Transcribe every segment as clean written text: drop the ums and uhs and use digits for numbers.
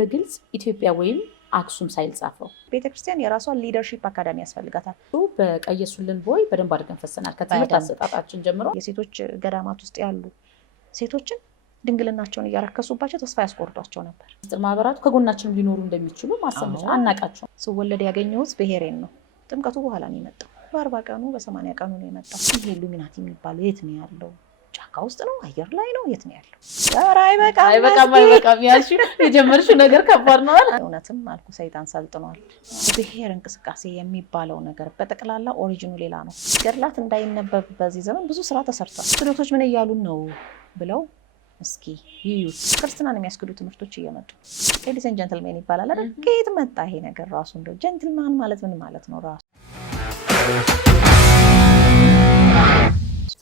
በግልጽ ኢትዮጵያ ወይም አክሱም ሳይል ጻፈው? ቤተክርስቲያን የራሷን ሊደርሺፕ አካዳሚ ያስፈልጋታል። በቀየሱልን ቦይ በደንብ አድርገን ፈሰናል። ከትምህርት አሰጣጣችን ጀምሮ የሴቶች ገዳማት ውስጥ ያሉ ሴቶችን ድንግልናቸውን እያረከሱባቸው ተስፋ ያስቆርጧቸው ነበር። ምስጢር ማህበራቱ ከጎናችንም ሊኖሩ እንደሚችሉ ማሰብ አናቃቸው። ስወለድ ያገኘሁት ብሔሬን ነው። ጥምቀቱ በኋላ ነው የመጣው። በ40 ቀኑ በ80 ቀኑ ነው የመጣው። ይሄ ኢሉሚናቲ የሚባለው የት ነው ያለው? ጫካ ውስጥ ነው? አየር ላይ ነው? የት ነው ያለው? ኧረ አይበቃም ያልሽ የጀመርሽው ነገር ከባድ ነው። እውነትም አልኩ ሰይጣን ሰልጥኗል። ብሔር እንቅስቃሴ የሚባለው ነገር በጠቅላላ ኦሪጂኑ ሌላ ነው። ገድላት እንዳይነበብ በዚህ ዘመን ብዙ ስራ ተሰርቷል። ስዶቶች ምን እያሉን ነው ብለው እስኪ ይዩት። ክርስትናን የሚያስክዱ ትምህርቶች እየመጡ ሌዲስ ኤንድ ጀንትልሜን ይባላል አይደል? ከየት መጣ ይሄ ነገር ራሱ? እንደው ጀንትልማን ማለት ምን ማለት ነው ራሱ?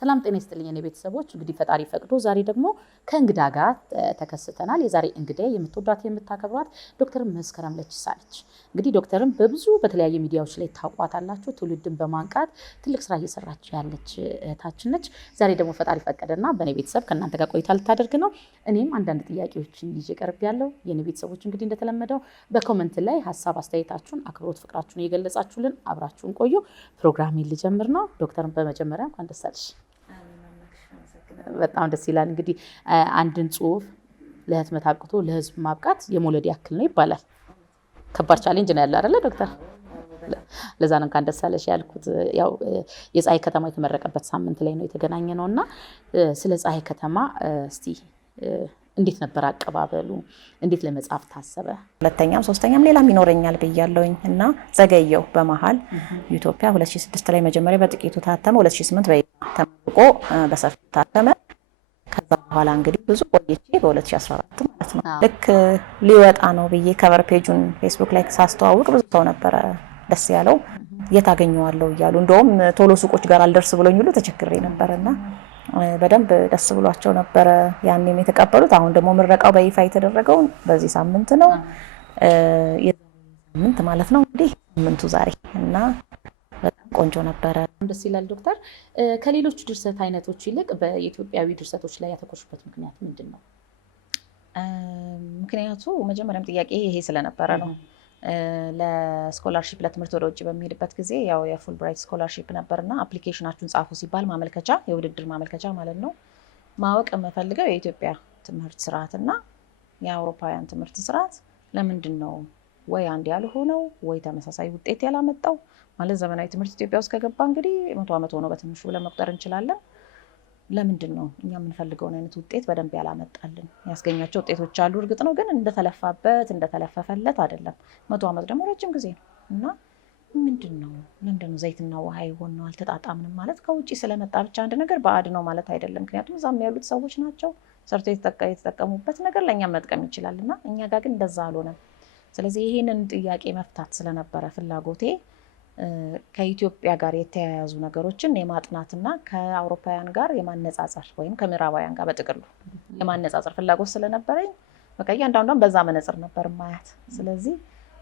ሰላም ጤና ይስጥልኝ የኔ ቤተሰቦች። እንግዲህ ፈጣሪ ፈቅዶ ዛሬ ደግሞ ከእንግዳ ጋር ተከስተናል። የዛሬ እንግዳ የምትወዷት የምታከብሯት ዶክተር መስከረም ለቺሳ ነች። እንግዲህ ዶክተርም በብዙ በተለያየ ሚዲያዎች ላይ ታውቋታላችሁ። ትውልድን በማንቃት ትልቅ ስራ እየሰራች ያለች እህታችን ነች። ዛሬ ደግሞ ፈጣሪ ፈቀደና በእኔ ቤተሰብ ከእናንተ ጋር ቆይታ ልታደርግ ነው። እኔም አንዳንድ ጥያቄዎችን ይዤ ቀርብ ያለው የኔ ቤተሰቦች እንግዲህ እንደተለመደው በኮመንት ላይ ሀሳብ አስተያየታችሁን፣ አክብሮት ፍቅራችሁን እየገለጻችሁልን አብራችሁን ቆዩ። ፕሮግራሜን ልጀምር ነው። ዶክተርን በመጀመሪያ እንኳን ደስ አለሽ። በጣም ደስ ይላል። እንግዲህ አንድን ጽሁፍ ለህትመት አብቅቶ ለህዝብ ማብቃት የመውለድ ያክል ነው ይባላል። ከባድ ቻሌንጅ ነው ያለ አይደለ ዶክተር? ለዛ ነው እንኳን ደስ አለሽ ያልኩት። ያው የፀሐይ ከተማ የተመረቀበት ሳምንት ላይ ነው የተገናኘ ነውና ስለ ፀሐይ ከተማ እስቲ እንዴት ነበር አቀባበሉ? እንዴት ለመጻፍ ታሰበ? ሁለተኛም ሶስተኛም ሌላም ይኖረኛል ብያለሁኝ እና ዘገየው። በመሃል ኢትዮጵያ 2006 ላይ መጀመሪያ በጥቂቱ ታተመ። 2008 ተመርቆ በሰፊው ታተመ። ከዛ በኋላ እንግዲህ ብዙ ቆይቼ በ2014 ማለት ነው ልክ ሊወጣ ነው ብዬ ከቨር ፔጁን ፌስቡክ ላይ ሳስተዋውቅ ብዙ ሰው ነበረ ደስ ያለው። የት አገኘዋለሁ እያሉ እንደውም ቶሎ ሱቆች ጋር አልደርስ ብሎኝ ሁሉ ተቸግሬ ነበርና በደንብ ደስ ብሏቸው ነበረ ያኔም የተቀበሉት። አሁን ደግሞ ምረቃው በይፋ የተደረገው በዚህ ሳምንት ነው። ሳምንት ማለት ነው እንግዲህ ሳምንቱ ዛሬ እና በጣም ቆንጆ ነበረ። ደስ ይላል። ዶክተር ከሌሎች ድርሰት አይነቶች ይልቅ በኢትዮጵያዊ ድርሰቶች ላይ ያተኮርሽበት ምክንያት ምንድን ነው? ምክንያቱ መጀመሪያም ጥያቄ ይሄ ስለነበረ ነው። ለስኮላርሺፕ ለትምህርት ወደ ውጭ በሚሄድበት ጊዜ ያው የፉል ብራይት ስኮላርሺፕ ነበርና አፕሊኬሽናችሁን ጻፉ ሲባል ማመልከቻ፣ የውድድር ማመልከቻ ማለት ነው። ማወቅ የምፈልገው የኢትዮጵያ ትምህርት ስርዓትና የአውሮፓውያን ትምህርት ስርዓት ለምንድን ነው ወይ አንድ ያልሆነው ወይ ተመሳሳይ ውጤት ያላመጣው? ማለት ዘመናዊ ትምህርት ኢትዮጵያ ውስጥ ከገባ እንግዲህ 100 ዓመት ሆኖ በትንሹ ብለን መቁጠር እንችላለን። ለምንድን ነው እኛ የምንፈልገውን አይነት ውጤት በደንብ ያላመጣልን? ያስገኛቸው ውጤቶች አሉ እርግጥ ነው፣ ግን እንደተለፋበት እንደተለፈፈለት አይደለም። 100 ዓመት ደግሞ ረጅም ጊዜ ነው እና ምንድን ነው ለምንድን ነው ዘይትና ውሃ የሆን ነው አልተጣጣምንም? ማለት ከውጭ ስለመጣ ብቻ አንድ ነገር ባዕድ ነው ማለት አይደለም። ምክንያቱም እዛም ያሉት ሰዎች ናቸው ሰርተው የተጠቀሙበት ነገር ለእኛም መጥቀም ይችላል እና እኛ ጋር ግን እንደዛ አልሆነም። ስለዚህ ይሄንን ጥያቄ መፍታት ስለነበረ ፍላጎቴ ከኢትዮጵያ ጋር የተያያዙ ነገሮችን የማጥናትና ከአውሮፓውያን ጋር የማነጻጸር ወይም ከምዕራባውያን ጋር በጥቅሉ የማነጻጸር ፍላጎት ስለነበረኝ በቃ እያንዳንዷን በዛ መነጽር ነበር ማያት። ስለዚህ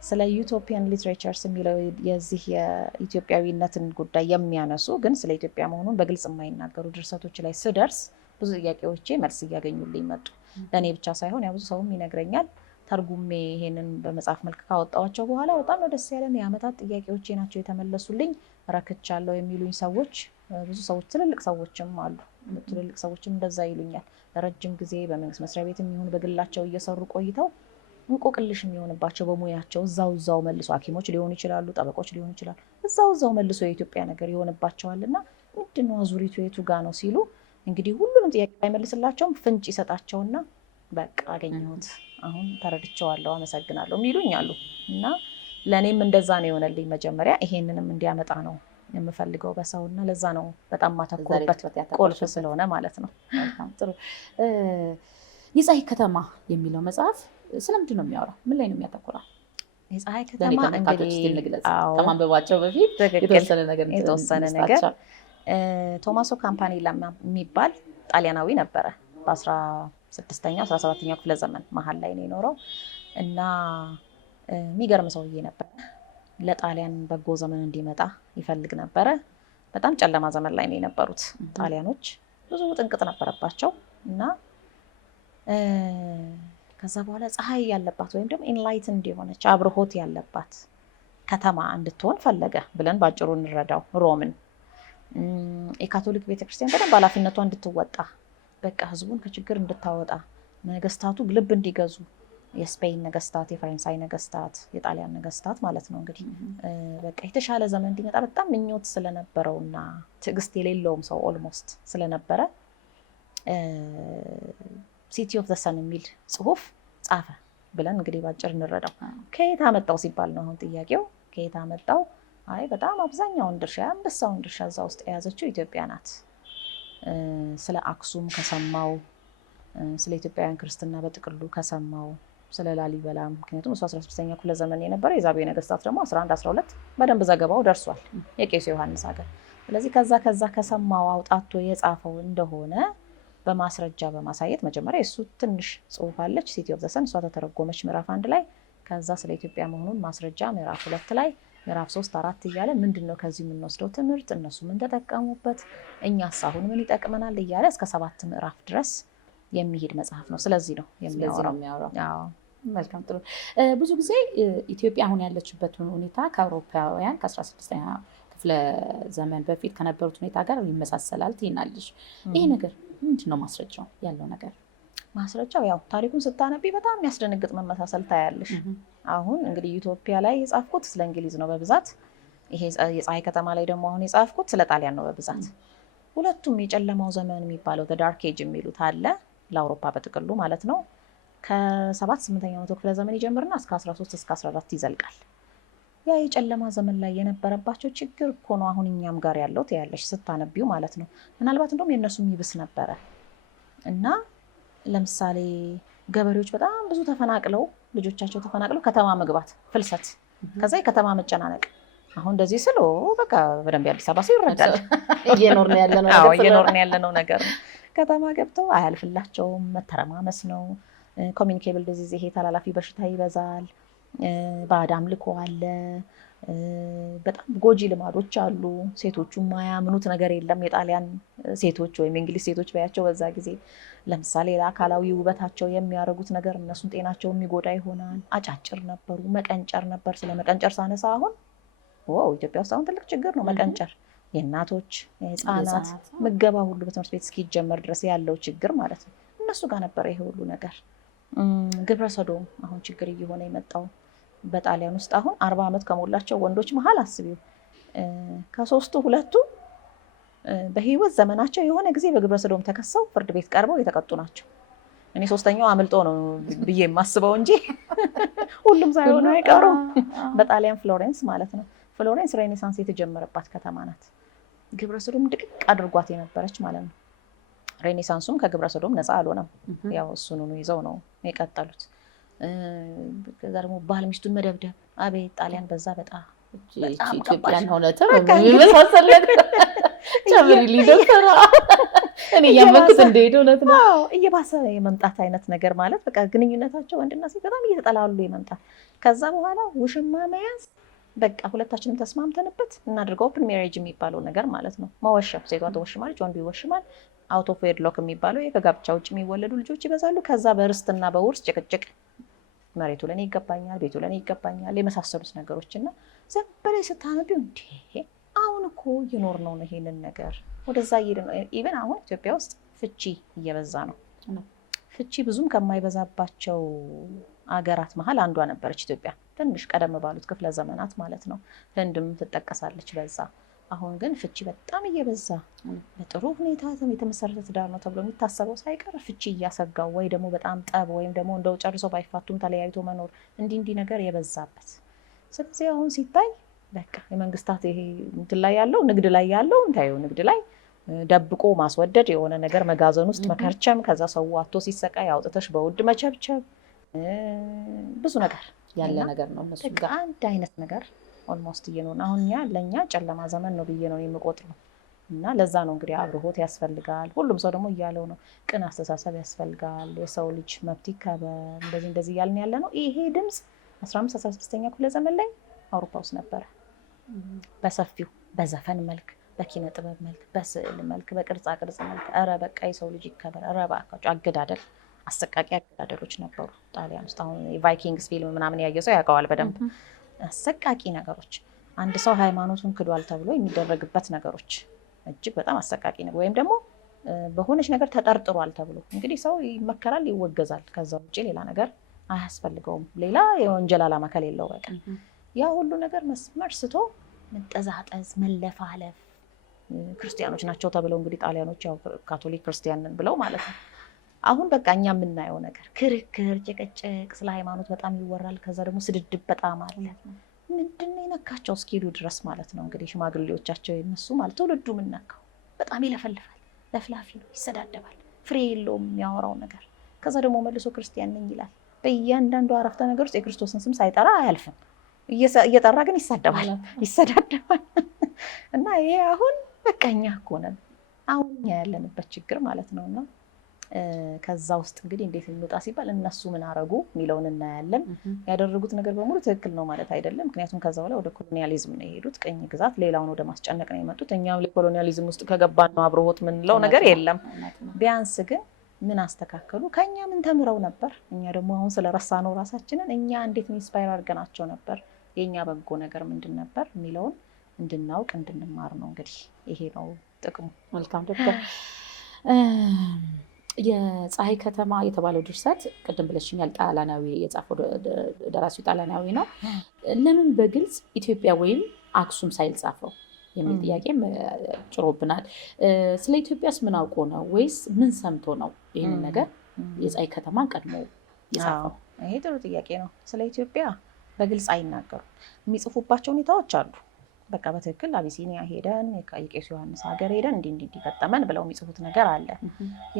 ስለ ዩቶፒያን ሊትሬቸርስ የሚለው የዚህ የኢትዮጵያዊነትን ጉዳይ የሚያነሱ ግን ስለ ኢትዮጵያ መሆኑን በግልጽ የማይናገሩ ድርሰቶች ላይ ስደርስ ብዙ ጥያቄዎቼ መልስ እያገኙልኝ መጡ። ለእኔ ብቻ ሳይሆን ያው ብዙ ሰውም ይነግረኛል። ተርጉሜ ይሄንን በመጽሐፍ መልክ ካወጣዋቸው በኋላ በጣም ነው ደስ ያለን። የአመታት ጥያቄዎቼ ናቸው የተመለሱልኝ። ረክቻለሁ የሚሉኝ ሰዎች ብዙ ሰዎች ትልልቅ ሰዎችም አሉ። ትልልቅ ሰዎችም እንደዛ ይሉኛል። ለረጅም ጊዜ በመንግስት መስሪያ ቤትም ይሁን በግላቸው እየሰሩ ቆይተው እንቆቅልሽ የሚሆንባቸው በሙያቸው እዛው መልሶ ሐኪሞች ሊሆኑ ይችላሉ፣ ጠበቆች ሊሆኑ ይችላሉ። እዛው መልሶ የኢትዮጵያ ነገር ይሆንባቸዋልና ምንድነው አዙሪቱ የቱ ጋ ነው ሲሉ እንግዲህ ሁሉንም ጥያቄ አይመልስላቸውም። ፍንጭ ይሰጣቸውና በቃ አገኘሁት፣ አሁን ተረድቼዋለሁ፣ አመሰግናለሁ የሚሉኝ አሉ። እና ለእኔም እንደዛ ነው የሆነልኝ። መጀመሪያ ይሄንንም እንዲያመጣ ነው የምፈልገው በሰውና ለዛ ነው በጣም ማተኮርበት ቁልፍ ስለሆነ ማለት ነው። ጥሩ። የፀሐይ ከተማ የሚለው መጽሐፍ ስለምንድን ነው የሚያወራው? ምን ላይ ነው የሚያተኩረው? የፀሐይ ከተማ እንግዲህ ከማንበባቸው በፊት የተወሰነ ነገር ቶማሶ ካምፓኔላ የሚባል ጣሊያናዊ ነበረ። በ16ኛው 17ኛው ክፍለ ዘመን መሀል ላይ ነው የኖረው እና የሚገርም ሰውዬ ነበር። ለጣሊያን በጎ ዘመን እንዲመጣ ይፈልግ ነበረ። በጣም ጨለማ ዘመን ላይ ነው የነበሩት ጣሊያኖች። ብዙ ጥንቅጥ ነበረባቸው እና ከዛ በኋላ ፀሐይ ያለባት ወይም ደግሞ ኢንላይትንድ የሆነች አብርሆት ያለባት ከተማ እንድትሆን ፈለገ ብለን ባጭሩ እንረዳው ሮምን። የካቶሊክ ቤተክርስቲያን በደንብ ኃላፊነቷ እንድትወጣ በቃ ህዝቡን ከችግር እንድታወጣ ነገስታቱ ልብ እንዲገዙ የስፔን ነገስታት፣ የፈረንሳይ ነገስታት፣ የጣሊያን ነገስታት ማለት ነው እንግዲህ በቃ የተሻለ ዘመን እንዲመጣ በጣም ምኞት ስለነበረውና ትዕግስት የሌለውም ሰው ኦልሞስት ስለነበረ ሲቲ ኦፍ ዘ ሰን የሚል ጽሁፍ ጻፈ ብለን እንግዲህ ባጭር እንረዳው። ከየት አመጣው ሲባል ነው አሁን ጥያቄው። ከየት አመጣው? አይ በጣም አብዛኛውን ድርሻ የአንበሳውን ድርሻ እዛ ውስጥ የያዘችው ኢትዮጵያ ናት። ስለ አክሱም ከሰማው፣ ስለ ኢትዮጵያውያን ክርስትና በጥቅሉ ከሰማው፣ ስለ ላሊበላ ምክንያቱም እሱ 16ኛ ክፍለ ዘመን የነበረ የዛቤ ነገስታት ደግሞ 11 12 በደንብ ዘገባው ደርሷል የቄሱ ዮሐንስ ሀገር። ስለዚህ ከዛ ከሰማው አውጣቶ የጻፈው እንደሆነ በማስረጃ በማሳየት መጀመሪያ እሱ ትንሽ ጽሁፍ አለች ሲቲ ኦፍ ዘ ሰን፣ እሷ ተተረጎመች ምዕራፍ 1 ላይ። ከዛ ስለ ኢትዮጵያ መሆኑን ማስረጃ ምዕራፍ 2 ላይ፣ ምዕራፍ 3 4 እያለ ምንድነው ከዚህ የምንወስደው ትምህርት፣ እነሱ ምን ተጠቀሙበት፣ እኛስ አሁን ምን ይጠቅመናል እያለ እስከ 7 ምዕራፍ ድረስ የሚሄድ መጽሐፍ ነው። ስለዚህ ነው የሚያወራው። መልካም ጥሩ። ብዙ ጊዜ ኢትዮጵያ አሁን ያለችበትን ሁኔታ ከአውሮፓውያን ከ16ኛ ክፍለ ዘመን በፊት ከነበሩት ሁኔታ ጋር ይመሳሰላል ትይናለሽ። ይሄ ነገር ምንድነው ማስረጃው ያለው ነገር? ማስረጃው ያው ታሪኩን ስታነቢ በጣም የሚያስደነግጥ መመሳሰል ታያለሽ። አሁን እንግዲህ ኢትዮጵያ ላይ የጻፍኩት ስለ እንግሊዝ ነው በብዛት። ይሄ የፀሐይ ከተማ ላይ ደግሞ አሁን የጻፍኩት ስለ ጣሊያን ነው በብዛት። ሁለቱም የጨለማው ዘመን የሚባለው ዳርክ ኤጅ የሚሉት አለ ለአውሮፓ በጥቅሉ ማለት ነው። ከ7-8ኛው መቶ ክፍለ ዘመን ይጀምርና እስከ 13 እስከ 14 ይዘልቃል። ያ የጨለማ ዘመን ላይ የነበረባቸው ችግር እኮ ነው አሁን እኛም ጋር ያለው ትያለሽ ስታነቢው ማለት ነው። ምናልባት እንደውም የእነሱም ይብስ ነበረ እና ለምሳሌ ገበሬዎች በጣም ብዙ ተፈናቅለው ልጆቻቸው ተፈናቅለው ከተማ መግባት ፍልሰት፣ ከዛ የከተማ መጨናነቅ። አሁን እንደዚህ ስለ በቃ በደንብ የአዲስ አበባ ሰው ይረዳል። እየኖርን ያለነው ነገር ከተማ ገብተው አያልፍላቸውም። መተረማመስ ነው። ኮሚኒኬብል ዲዚዝ ይሄ ተላላፊ በሽታ ይበዛል። ባዕድ አምልኮ አለ። በጣም ጎጂ ልማዶች አሉ። ሴቶቹ የማያምኑት ነገር የለም። የጣሊያን ሴቶች ወይም የእንግሊዝ ሴቶች በያቸው በዛ ጊዜ ለምሳሌ ለአካላዊ ውበታቸው የሚያደርጉት ነገር እነሱን ጤናቸው የሚጎዳ ይሆናል። አጫጭር ነበሩ። መቀንጨር ነበር። ስለ መቀንጨር ሳነሳ አሁን ኢትዮጵያ ውስጥ አሁን ትልቅ ችግር ነው መቀንጨር። የእናቶች የህፃናት ምገባ ሁሉ በትምህርት ቤት እስኪጀመር ድረስ ያለው ችግር ማለት ነው። እነሱ ጋር ነበረ ይሄ ሁሉ ነገር። ግብረ ሰዶም አሁን ችግር እየሆነ የመጣው በጣሊያን ውስጥ አሁን 40 ዓመት ከሞላቸው ወንዶች መሀል አስቢው ከ3ቱ 2ቱ በህይወት ዘመናቸው የሆነ ጊዜ በግብረ ሰዶም ተከሰው ፍርድ ቤት ቀርበው የተቀጡ ናቸው። እኔ 3ኛው አምልጦ ነው ብዬ የማስበው እንጂ ሁሉም ሳይሆኑ አይቀሩም። በጣሊያን ፍሎሬንስ ማለት ነው። ፍሎሬንስ ሬኔሳንስ የተጀመረባት ከተማ ናት። ግብረ ሰዶም ድቅቅ አድርጓት የነበረች ማለት ነው። ሬኔሳንሱም ከግብረ ሰዶም ነፃ አልሆነም። ያው እሱን ይዘው ነው የቀጠሉት። ከዛ ደግሞ ባል ሚስቱን መደብደብ፣ አቤት ጣሊያን በዛ በጣም ኢትዮጵያን ሆነተ የሚመሳሰል ነገር ጨምሪ ሊዶክተራ እኔ ያመንኩት እንደሄደ እውነት ነው። እየባሰ የመምጣት አይነት ነገር ማለት በቃ ግንኙነታቸው ወንድና ሴት በጣም እየተጠላሉ የመምጣት ከዛ በኋላ ውሽማ መያዝ በቃ ሁለታችንም ተስማምተንበት እናድርገው። ኦፕን ሜሬጅ የሚባለው ነገር ማለት ነው። መወሸም፣ ሴቷ ተወሽማለች፣ ወንዱ ይወሽማል። አውት ኦፍ ዌድሎክ የሚባለው ከጋብቻ ውጭ የሚወለዱ ልጆች ይበዛሉ። ከዛ በርስትና በውርስ ጭቅጭቅ፣ መሬቱ ለኔ ይገባኛል፣ ቤቱ ለኔ ይገባኛል የመሳሰሉት ነገሮች እና ዝም ብለሽ ስታነቢው እንዴ አሁን እኮ እየኖር ነው ይሄንን ነገር ወደዛ እየሄደ ነው። ኢቨን አሁን ኢትዮጵያ ውስጥ ፍቺ እየበዛ ነው። ፍቺ ብዙም ከማይበዛባቸው አገራት መሀል አንዷ ነበረች ኢትዮጵያ፣ ትንሽ ቀደም ባሉት ክፍለ ዘመናት ማለት ነው። ህንድም ትጠቀሳለች በዛ። አሁን ግን ፍቺ በጣም እየበዛ በጥሩ ሁኔታ የተመሰረተ ትዳር ነው ተብሎ የሚታሰበው ሳይቀር ፍቺ እያሰጋው ወይ ደግሞ በጣም ጠብ ወይም ደግሞ እንደው ጨርሶ ባይፋቱም ተለያይቶ መኖር እንዲህ ነገር የበዛበት። ስለዚህ አሁን ሲታይ በቃ የመንግስታት ይሄ እንትን ላይ ያለው ንግድ ላይ ያለው እንታየው ንግድ ላይ ደብቆ ማስወደድ የሆነ ነገር መጋዘን ውስጥ መከርቸም፣ ከዛ ሰው አቶ ሲሰቃይ አውጥተሽ በውድ መቸብቸብ ብዙ ነገር ያለ ነገር ነው። እነሱ ጋር አንድ አይነት ነገር ኦልሞስት እየኖርን አሁን ለእኛ ጨለማ ዘመን ነው ብዬ ነው የምቆጥረው። እና ለዛ ነው እንግዲህ አብርሆት ያስፈልጋል። ሁሉም ሰው ደግሞ እያለው ነው ቅን አስተሳሰብ ያስፈልጋል፣ የሰው ልጅ መብት ይከበር፣ እንደዚህ እያልን ያለ ነው። ይሄ ድምፅ 15-16ኛ ክፍለ ዘመን ላይ አውሮፓ ውስጥ ነበረ በሰፊው በዘፈን መልክ፣ በኪነ ጥበብ መልክ፣ በስዕል መልክ፣ በቅርጻ ቅርጽ መልክ። ኧረ በቃ የሰው ልጅ ይከበር፣ ኧረ እባካችሁ አገዳደል አሰቃቂ አገዳደሎች ነበሩ ጣሊያን ውስጥ። አሁን የቫይኪንግስ ፊልም ምናምን ያየ ሰው ያውቀዋል በደንብ። አሰቃቂ ነገሮች፣ አንድ ሰው ሃይማኖቱን ክዷል ተብሎ የሚደረግበት ነገሮች እጅግ በጣም አሰቃቂ ነው። ወይም ደግሞ በሆነች ነገር ተጠርጥሯል ተብሎ እንግዲህ ሰው ይመከራል፣ ይወገዛል። ከዛ ውጭ ሌላ ነገር አያስፈልገውም፣ ሌላ የወንጀል ዓላማ ከሌለው በቃ። ያ ሁሉ ነገር መስመር ስቶ መጠዛጠዝ፣ መለፋለፍ። ክርስቲያኖች ናቸው ተብለው እንግዲህ ጣሊያኖች ያው ካቶሊክ ክርስቲያንን ብለው ማለት ነው። አሁን በቃ እኛ የምናየው ነገር ክርክር፣ ጭቅጭቅ፣ ስለ ሃይማኖት በጣም ይወራል። ከዛ ደግሞ ስድድብ በጣም አለ። ምንድን ነው የነካቸው እስኪሉ ድረስ ማለት ነው እንግዲህ ሽማግሌዎቻቸው የነሱ ማለት ትውልዱ ምን ነካው? በጣም ይለፈልፋል፣ ለፍላፊ ነው፣ ይሰዳደባል፣ ፍሬ የለውም የሚያወራው ነገር። ከዛ ደግሞ መልሶ ክርስቲያን ነኝ ይላል። በእያንዳንዱ አረፍተ ነገር ውስጥ የክርስቶስን ስም ሳይጠራ አያልፍም። እየጠራ ግን ይሳደባል፣ ይሰዳደባል። እና ይሄ አሁን በቃ እኛ እኮ ነን አሁን እኛ ያለንበት ችግር ማለት ነው። እና ከዛ ውስጥ እንግዲህ እንዴት እንውጣ ሲባል እነሱ ምን አረጉ የሚለውን እናያለን። ያደረጉት ነገር በሙሉ ትክክል ነው ማለት አይደለም። ምክንያቱም ከዛ በኋላ ወደ ኮሎኒያሊዝም ነው የሄዱት፣ ቅኝ ግዛት፣ ሌላውን ወደ ማስጨነቅ ነው የመጡት። እኛም ለኮሎኒያሊዝም ውስጥ ከገባን ነው አብሮት ምንለው ነገር የለም። ቢያንስ ግን ምን አስተካከሉ? ከኛ ምን ተምረው ነበር? እኛ ደግሞ አሁን ስለረሳ ነው ራሳችንን እኛ እንዴት ኢንስፓየር አድርገናቸው ነበር? የኛ በጎ ነገር ምንድን ነበር የሚለውን እንድናውቅ እንድንማር ነው። እንግዲህ ይሄ ነው ጥቅሙ። መልካም ዶክተር። የፀሐይ ከተማ የተባለው ድርሰት ቅድም ብለሽኛል፣ ጣሊያናዊ የጻፈው ደራሲው ጣሊያናዊ ነው። ለምን በግልጽ ኢትዮጵያ ወይም አክሱም ሳይል ጻፈው የሚል ጥያቄም ጭሮብናል። ስለ ኢትዮጵያስ ምን አውቆ ነው ወይስ ምን ሰምቶ ነው ይህንን ነገር የፀሐይ ከተማን ቀድሞ የጻፈው? ይሄ ጥሩ ጥያቄ ነው። ስለ ኢትዮጵያ በግልጽ አይናገሩም። የሚጽፉባቸው ሁኔታዎች አሉ። በቃ በትክክል አቢሲኒያ ሄደን የቄስ ዮሐንስ ሀገር ሄደን እንዲህ ገጠመን ብለው የሚጽፉት ነገር አለ።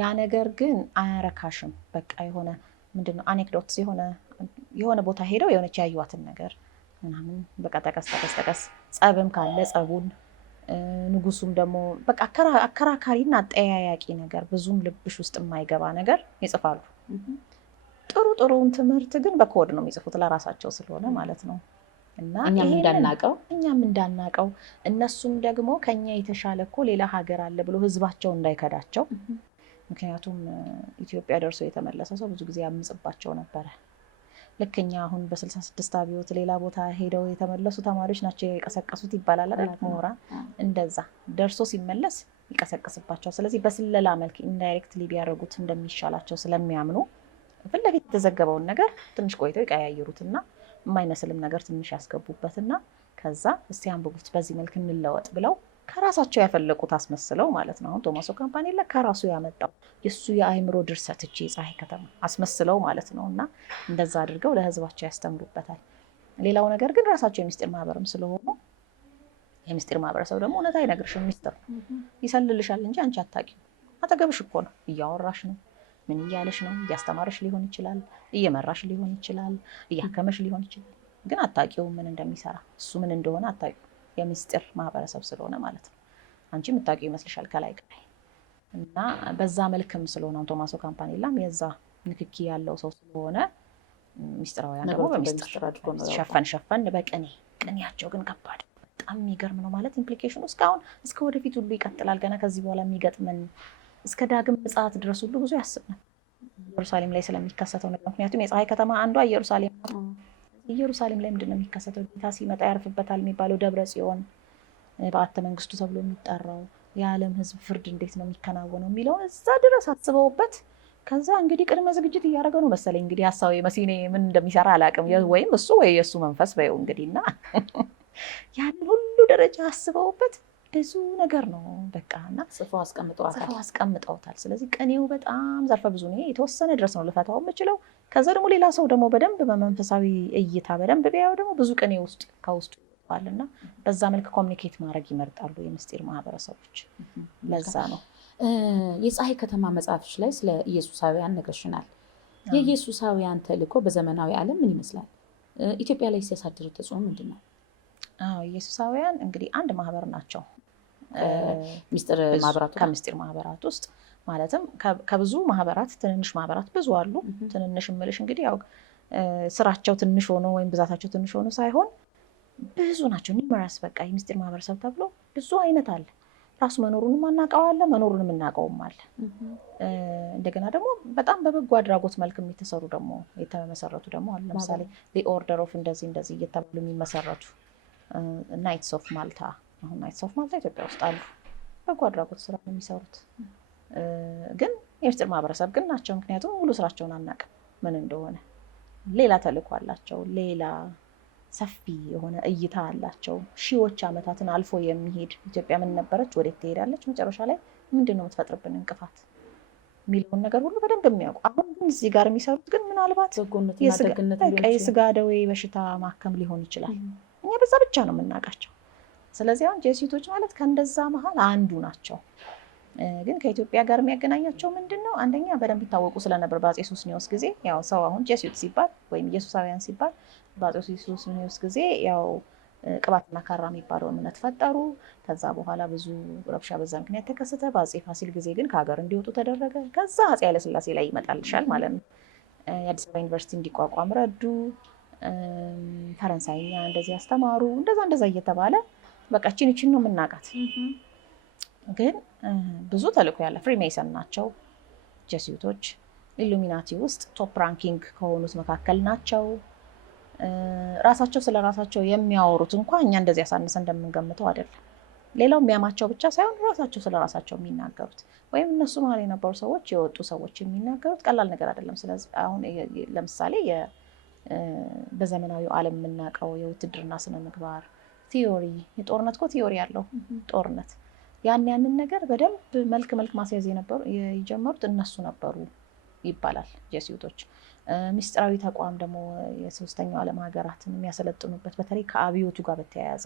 ያ ነገር ግን አያረካሽም። በቃ የሆነ ምንድነው አኔክዶትስ የሆነ ቦታ ሄደው የሆነች ያዩዋትን ነገር ምናምን በቃ ጠቀስ ጸብም ካለ ጸቡን፣ ንጉሱም ደግሞ በቃ አከራካሪና አጠያያቂ ነገር ብዙም ልብሽ ውስጥ የማይገባ ነገር ይጽፋሉ። ጥሩውን ትምህርት ግን በኮድ ነው የሚጽፉት ለራሳቸው ስለሆነ ማለት ነው። እና እኛም እንዳናቀው እነሱም ደግሞ ከኛ የተሻለ እኮ ሌላ ሀገር አለ ብሎ ህዝባቸው እንዳይከዳቸው። ምክንያቱም ኢትዮጵያ ደርሶ የተመለሰ ሰው ብዙ ጊዜ ያምጽባቸው ነበረ። ልክ እኛ አሁን በ66 አብዮት ሌላ ቦታ ሄደው የተመለሱ ተማሪዎች ናቸው የቀሰቀሱት ይባላል አይደል? ሞራ እንደዛ ደርሶ ሲመለስ ይቀሰቅስባቸው። ስለዚህ በስለላ መልክ ኢንዳይሬክትሊ ቢያደርጉት እንደሚሻላቸው ስለሚያምኑ ፊት ለፊት የተዘገበውን ነገር ትንሽ ቆይተው ይቀያይሩትና የማይመስልም ነገር ትንሽ ያስገቡበትና ከዛ እስቲ አንብቡት በዚህ መልክ እንለወጥ ብለው ከራሳቸው ያፈለቁት አስመስለው ማለት ነው። አሁን ቶማሶ ካምፓኔላ ከራሱ ያመጣው የሱ የአእምሮ ድርሰት እቺ የፀሐይ ከተማ አስመስለው ማለት ነው። እና እንደዛ አድርገው ለህዝባቸው ያስተምሩበታል። ሌላው ነገር ግን ራሳቸው የሚስጥር ማህበርም ስለሆኑ የሚስጥር ማህበረሰብ ደግሞ እውነት አይነግርሽም። ሚስጥር ይሰልልሻል እንጂ አንቺ አታውቂም። አጠገብሽ እኮ ነው፣ እያወራሽ ነው፣ ምን እያለሽ ነው፣ እያስተማረሽ ሊሆን ይችላል፣ እየመራሽ ሊሆን ይችላል፣ እያከመሽ ሊሆን ይችላል። ግን አታውቂውም ምን እንደሚሰራ፣ እሱ ምን እንደሆነ አታውቂው። የሚስጥር ማህበረሰብ ስለሆነ ማለት ነው። አንቺ የምታውቂው ይመስልሻል ከላይ ከላይ። እና በዛ መልክም ስለሆነ ቶማሶ ካምፓኔላም የዛ ንክኪ ያለው ሰው ስለሆነ ሚስጥራውያን ደግሞ በሚስጥር ሸፈን ቅኔያቸው ግን ከባድ በጣም የሚገርም ነው። ማለት ኢምፕሊኬሽኑ እስከ ወደፊት ሁሉ ይቀጥላል። ገና ከዚህ በኋላ የሚገጥመን እስከ ዳግም ምጽአት ድረስ ሁሉ ብዙ ያስብናል ኢየሩሳሌም ላይ ስለሚከሰተው ነገር። ምክንያቱም የፀሐይ ከተማ አንዷ ኢየሩሳሌም ላይ ምንድን ነው የሚከሰተው? ጌታ ሲመጣ ያርፍበታል የሚባለው ደብረ ጽዮን በዓተ መንግስቱ ተብሎ የሚጠራው የዓለም ሕዝብ ፍርድ እንዴት ነው የሚከናወነው የሚለውን እዛ ድረስ አስበውበት ከዛ እንግዲህ ቅድመ ዝግጅት እያደረገ ነው መሰለኝ። እንግዲህ ሀሳዊ መሲኔ ምን እንደሚሰራ አላውቅም። ወይም እሱ ወይ የእሱ መንፈስ በይው እንግዲህ እና ያንን ሁሉ ደረጃ አስበውበት ብዙ ነገር ነው በቃ እና ጽፈው አስቀምጠውታል። ስለዚህ ቅኔው በጣም ዘርፈ ብዙ ነው። የተወሰነ ድረስ ነው ልፈታው የምችለው። ከዛ ደግሞ ሌላ ሰው ደግሞ በደንብ በመንፈሳዊ እይታ በደንብ ቢያየው ደግሞ ብዙ ቅኔ ከውስጡ ይወጣልና በዛ መልክ ኮሚኒኬት ማድረግ ይመርጣሉ የምስጢር ማህበረሰቦች። ለዛ ነው የፀሐይ ከተማ መጽሐፎች ላይ ስለ ኢየሱሳውያን ነግረሽናል። የኢየሱሳውያን ተልእኮ በዘመናዊ ዓለም ምን ይመስላል? ኢትዮጵያ ላይ ሲያሳድሩ ተጽዕኖ ምንድን ነው? ኢየሱሳውያን እንግዲህ አንድ ማህበር ናቸው ከምስጢር ማህበራት ውስጥ ማለትም ከብዙ ማህበራት ትንንሽ ማህበራት ብዙ አሉ። ትንንሽ እምልሽ እንግዲህ ያው ስራቸው ትንሽ ሆኖ ወይም ብዛታቸው ትንሽ ሆኖ ሳይሆን ብዙ ናቸው። ኒመራስ በቃ የምስጢር ማህበረሰብ ተብሎ ብዙ አይነት አለ። ራሱ መኖሩንም አናውቀዋለን፣ መኖሩንም እናውቀውም አለ። እንደገና ደግሞ በጣም በበጎ አድራጎት መልክ የሚተሰሩ ደግሞ የተመሰረቱ ደግሞ አሉ። ለምሳሌ ኦርደር ኦፍ እንደዚህ እየተባሉ የሚመሰረቱ ናይትስ ኦፍ ማልታ፣ አሁን ናይትስ ኦፍ ማልታ ኢትዮጵያ ውስጥ አሉ። በጎ አድራጎት ስራ ነው የሚሰሩት። ግን የምስጢር ማህበረሰብ ግን ናቸው። ምክንያቱም ሙሉ ስራቸውን አናውቅም ምን እንደሆነ። ሌላ ተልእኮ አላቸው፣ ሌላ ሰፊ የሆነ እይታ አላቸው። ሺዎች ዓመታትን አልፎ የሚሄድ ኢትዮጵያ ምን ነበረች፣ ወዴት ትሄዳለች፣ መጨረሻ ላይ ምንድን ነው የምትፈጥርብን እንቅፋት የሚለውን ነገር ሁሉ በደንብ የሚያውቁ። አሁን ግን እዚህ ጋር የሚሰሩት ግን ምናልባት የስጋ ደዌ በሽታ ማከም ሊሆን ይችላል። እኛ በዛ ብቻ ነው የምናውቃቸው። ስለዚህ አሁን ጄሱቶች ማለት ከእንደዛ መሀል አንዱ ናቸው። ግን ከኢትዮጵያ ጋር የሚያገናኛቸው ምንድን ነው? አንደኛ በደንብ ይታወቁ ስለነበር በአፄ ሱስንዮስ ጊዜ። ያው ሰው አሁን ጄሱት ሲባል ወይም ኢየሱሳውያን ሲባል በአፄ ሱስንዮስ ጊዜ ያው ቅባትና ካራ የሚባለው እምነት ፈጠሩ። ከዛ በኋላ ብዙ ረብሻ በዛ ምክንያት ተከሰተ። በአፄ ፋሲል ጊዜ ግን ከሀገር እንዲወጡ ተደረገ። ከዛ አፄ ኃይለሥላሴ ላይ ይመጣልሻል ማለት ነው። የአዲስ አበባ ዩኒቨርሲቲ እንዲቋቋም ረዱ። ፈረንሳይኛ እንደዚህ ያስተማሩ። እንደዛ እየተባለ በቃ ቺን ነው የምናውቃት። ግን ብዙ ተልእኮ ያለ ፍሪሜሰን ናቸው ጄሱቶች። ኢሉሚናቲ ውስጥ ቶፕ ራንኪንግ ከሆኑት መካከል ናቸው። ራሳቸው ስለ ራሳቸው የሚያወሩት እንኳን እኛ እንደዚህ ያሳነሰ እንደምንገምተው አይደለም። ሌላው የሚያማቸው ብቻ ሳይሆን ራሳቸው ስለ ራሳቸው የሚናገሩት ወይም እነሱ መሀል የነበሩ ሰዎች የወጡ ሰዎች የሚናገሩት ቀላል ነገር አይደለም። ስለዚህ አሁን ለምሳሌ በዘመናዊው ዓለም የምናውቀው የውትድርና ስነ ምግባር ቲዮሪ፣ የጦርነት እኮ ቲዮሪ ያለው ጦርነት ያንን ነገር በደንብ መልክ ማስያዝ የጀመሩት እነሱ ነበሩ ይባላል ጄሱቶች። ምስጢራዊ ተቋም ደግሞ የሶስተኛው ዓለም ሀገራትን የሚያሰለጥኑበት በተለይ ከአብዮቱ ጋር በተያያዘ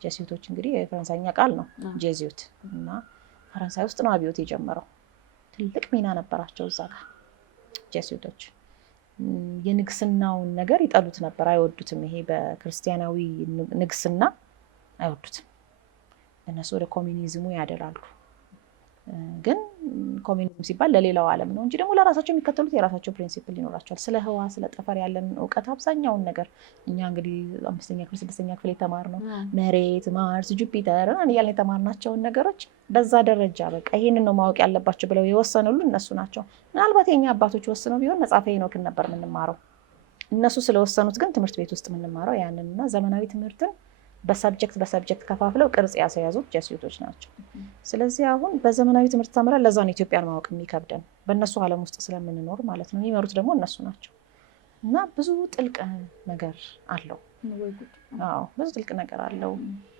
ጄሱቶች እንግዲህ የፈረንሳይኛ ቃል ነው ጄሱት እና ፈረንሳይ ውስጥ ነው አብዮት የጀመረው። ትልቅ ሚና ነበራቸው እዛ ጋር ጄሱቶች። የንግስናውን ነገር ይጠሉት ነበር፣ አይወዱትም። ይሄ በክርስቲያናዊ ንግስና አይወዱትም። እነሱ ወደ ኮሚኒዝሙ ያደራሉ። ግን ኮሚኒዝም ሲባል ለሌላው ዓለም ነው እንጂ ደግሞ ለራሳቸው የሚከተሉት የራሳቸው ፕሪንሲፕል ይኖራቸዋል። ስለ ህዋ ስለ ጠፈር ያለን እውቀት አብዛኛውን ነገር እኛ እንግዲህ 5ኛ ክፍል 6ኛ ክፍል የተማርነው መሬት፣ ማርስ፣ ጁፒተር እያልን የተማርናቸውን ነገሮች በዛ ደረጃ በቃ ይሄንን ነው ማወቅ ያለባቸው ብለው የወሰኑልን እነሱ ናቸው። ምናልባት የኛ አባቶች ወስነው ቢሆን መጽሐፈ ሄኖክን ነበር የምንማረው። እነሱ ስለወሰኑት ግን ትምህርት ቤት ውስጥ የምንማረው ያንንና ዘመናዊ ትምህርትን በሰብጀክት ከፋፍለው ቅርጽ ያስያዙት ጄሱቶች ናቸው። ስለዚህ አሁን በዘመናዊ ትምህርት ተምረን ለዛ ነው ኢትዮጵያን ማወቅ የሚከብደን፣ በእነሱ ዓለም ውስጥ ስለምንኖር ማለት ነው። የሚመሩት ደግሞ እነሱ ናቸው እና ብዙ ጥልቅ ነገር አለው። ብዙ ጥልቅ ነገር አለው።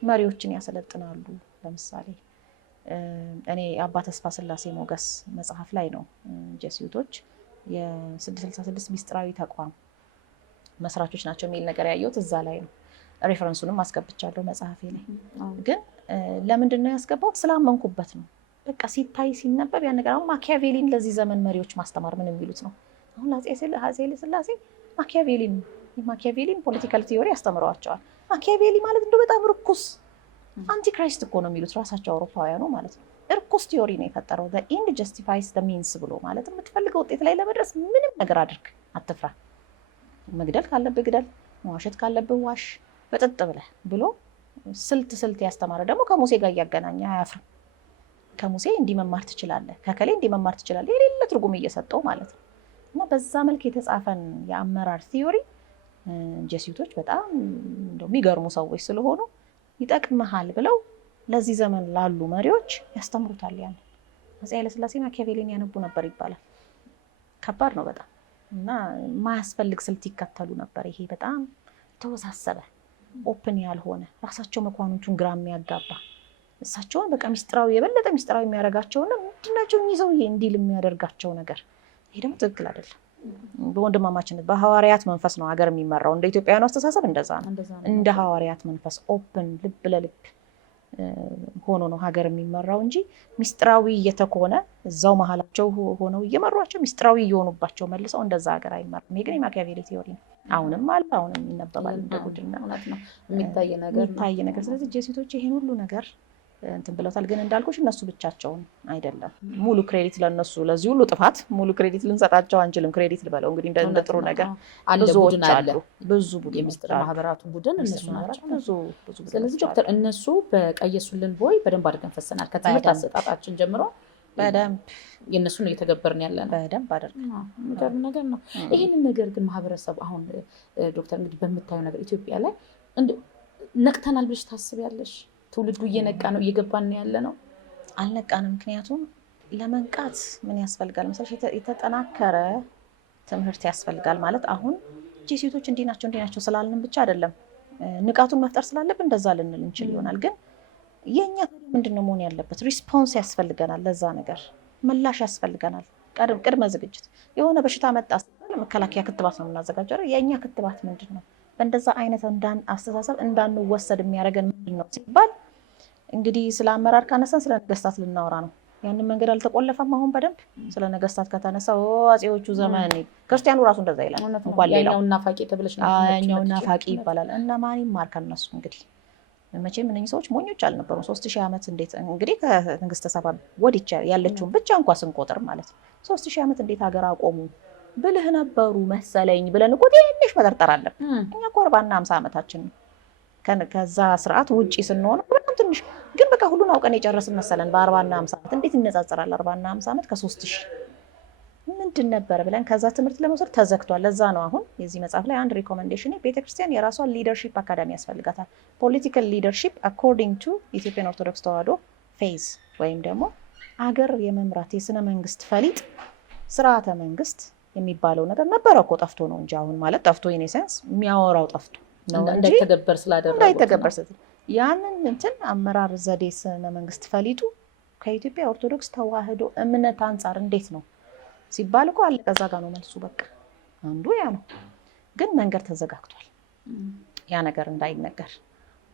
መሪዎችን ያሰለጥናሉ። ለምሳሌ እኔ አባ ተስፋ ስላሴ ሞገስ መጽሐፍ ላይ ነው ጄሱቶች የ666 ሚስጥራዊ ተቋም መስራቾች ናቸው የሚል ነገር ያየሁት እዛ ላይ ነው። ሬፈረንሱንም አስገብቻለሁ መጽሐፌ ላይ። ግን ለምንድን ነው ያስገባሁት? ስላመንኩበት ነው። በቃ ሲታይ ሲነበብ ያን ነገር አሁን ማኪያቬሊን ለዚህ ዘመን መሪዎች ማስተማር ምን የሚሉት ነው? አሁን አፄ ኃይለሥላሴ ማኪያቬሊን ፖለቲካል ቲዮሪ ያስተምረዋቸዋል። ማኪያቬሊ ማለት እንደው በጣም ርኩስ አንቲክራይስት እኮ ነው የሚሉት ራሳቸው አውሮፓውያኑ ማለት ነው። ርኩስ ቲዮሪ ነው የፈጠረው። the end justifies the means ብሎ ማለት የምትፈልገው ውጤት ላይ ለመድረስ ምንም ነገር አድርግ፣ አትፍራ። መግደል ካለብህ ግደል፣ መዋሸት ካለብህ ዋሽ በጥጥ ብለህ ብሎ ስልት ያስተማረ ደግሞ ከሙሴ ጋር እያገናኘ አያፍርም። ከሙሴ እንዲመማር ትችላለህ፣ ከከሌ እንዲመማር ትችላለህ፣ የሌለ ትርጉም እየሰጠው ማለት ነው። እና በዛ መልክ የተጻፈን የአመራር ቲዮሪ ጄሱቶች በጣም የሚገርሙ ሰዎች ስለሆኑ ይጠቅመሃል ብለው ለዚህ ዘመን ላሉ መሪዎች ያስተምሩታል። ያን አፄ ኃይለሥላሴ ማኪያቬሊን ያነቡ ነበር ይባላል። ከባድ ነው በጣም እና የማያስፈልግ ስልት ይከተሉ ነበር። ይሄ በጣም ተወሳሰበ ኦፕን ያልሆነ ራሳቸው መኳንንቱን ግራ የሚያጋባ እሳቸውን በቃ ሚስጥራዊ የበለጠ ሚስጥራዊ የሚያደርጋቸውና ምንድናቸው ይዘው እንዲል የሚያደርጋቸው ነገር ይሄ ደግሞ ትክክል አይደለም። በወንድማማችነት በሐዋርያት መንፈስ ነው ሀገር የሚመራው። እንደ ኢትዮጵያውያኑ አስተሳሰብ እንደዛ ነው። እንደ ሐዋርያት መንፈስ ኦፕን ልብ ለልብ ሆኖ ነው ሀገር የሚመራው እንጂ ሚስጥራዊ እየተኮነ እዛው መሀላቸው ሆነው እየመሯቸው ሚስጥራዊ እየሆኑባቸው መልሰው እንደዛ ሀገር አይመራም። ይሄ ግን የማኪያቬሊ ቲዮሪ ነው። አሁንም አለ፣ አሁንም ይነበባል እንደ ጉድና የሚታይ ነገር። ስለዚህ ጄሱቶች ይሄን ሁሉ ነገር እንትን ብለውታል። ግን እንዳልኩሽ እነሱ ብቻቸውን አይደለም። ሙሉ ክሬዲት ለነሱ ለዚህ ሁሉ ጥፋት ሙሉ ክሬዲት ልንሰጣቸው አንችልም። ክሬዲት ልበለው እንግዲህ እንደ ጥሩ ነገር ብዙዎች አሉ። ብዙ ቡድን የሚስጥር ማህበራቱ ቡድን እነሱ ናቸው። ብዙ ስለዚህ ዶክተር እነሱ በቀየሱልን ቦይ በደንብ አድርገን ፈሰናል። ከትምህርት አሰጣጣችን ጀምሮ በደንብ የእነሱን እየተገበርን ያለ ነው። በደንብ አድርገን የሚገርም ነገር ነው። ይህንን ነገር ግን ማህበረሰብ አሁን ዶክተር እንግዲህ በምታየው ነገር ኢትዮጵያ ላይ ነቅተናል ብለሽ ታስቢያለሽ? ትውልዱ እየነቃ ነው? እየገባን ነው ያለ ነው? አልነቃንም። ምክንያቱም ለመንቃት ምን ያስፈልጋል መሰለሽ? የተጠናከረ ትምህርት ያስፈልጋል። ማለት አሁን ሴቶች እንዲህ ናቸው ስላልንም ብቻ አይደለም ንቃቱን መፍጠር ስላለብን እንደዛ ልንል እንችል ይሆናል። ግን የእኛ ምንድን ነው መሆን ያለበት? ሪስፖንስ ያስፈልገናል። ለዛ ነገር ምላሽ ያስፈልገናል። ቅድመ ዝግጅት። የሆነ በሽታ መጣ ሲባል መከላከያ ክትባት ነው የምናዘጋጀው። የእኛ ክትባት ምንድን ነው? በእንደዛ አይነት አስተሳሰብ እንዳንወሰድ የሚያደርገን ምንድን ነው ሲባል እንግዲህ ስለ አመራር ካነሳን ስለ ነገስታት ልናወራ ነው። ያንን መንገድ አልተቆለፈም። አሁን በደንብ ስለ ነገስታት ከተነሳ አፄዎቹ ዘመን ክርስቲያኑ ራሱ እንደዛ ይላል። እንኳን ሌላው ናፋቂ ተብለሽ ነው ያኛው ናፋቂ ይባላል። እና ማን ይማር ከነሱ? እንግዲህ መቼም እነኚህ ሰዎች ሞኞች አልነበሩም። 3000 ዓመት እንዴት እንግዲህ ከንግስተ ሳባ ወዲህ ያለችውን ብቻ እንኳን ስንቆጥር ማለት ነው 3000 ዓመት እንዴት ሀገር አቆሙ ብልህ ነበሩ መሰለኝ ብለን እኮ ትንሽ መጠርጠር አለብን። እኛ እኮ 40 እና 50 ዓመታችን ነው ከዛ ስርዓት ውጪ ስንሆን በጣም ትንሽ ግን በቃ ሁሉን አውቀን የጨረስን መሰለን። በ40 እና 50 ዓመት እንዴት ይነጻጸራል? 40 እና 50 ዓመት ከ3000 ምንድን ነበር ብለን ከዛ ትምህርት ለመውሰድ ተዘግቷል። ለዛ ነው አሁን የዚህ መጽሐፍ ላይ አንድ ሪኮሜንዴሽን ቤተክርስቲያን የራሷን ሊደርሺፕ አካዳሚ ያስፈልጋታል። ፖለቲካል ሊደርሺፕ አኮርዲንግ ቱ ኢትዮጵያን ኦርቶዶክስ ተዋህዶ ፌዝ ወይም ደግሞ አገር የመምራት የስነ መንግስት ፈሊጥ ስርዓተ መንግስት የሚባለው ነገር ነበረ እኮ ጠፍቶ ነው እንጂ አሁን ማለት ጠፍቶ ኢን ሴንስ የሚያወራው ጠፍቶ ነው እንጂ እንዳይተገበር ስላደረገው እንዳይተገበር ስትል ያንን እንትን አመራር ዘዴ ስነ መንግስት ፈሊጡ ከኢትዮጵያ ኦርቶዶክስ ተዋህዶ እምነት አንጻር እንዴት ነው ሲባል እኮ አለቀ። እዛ ጋ ነው መልሱ። በቃ አንዱ ያ ነው። ግን መንገድ ተዘጋግቷል ያ ነገር እንዳይነገር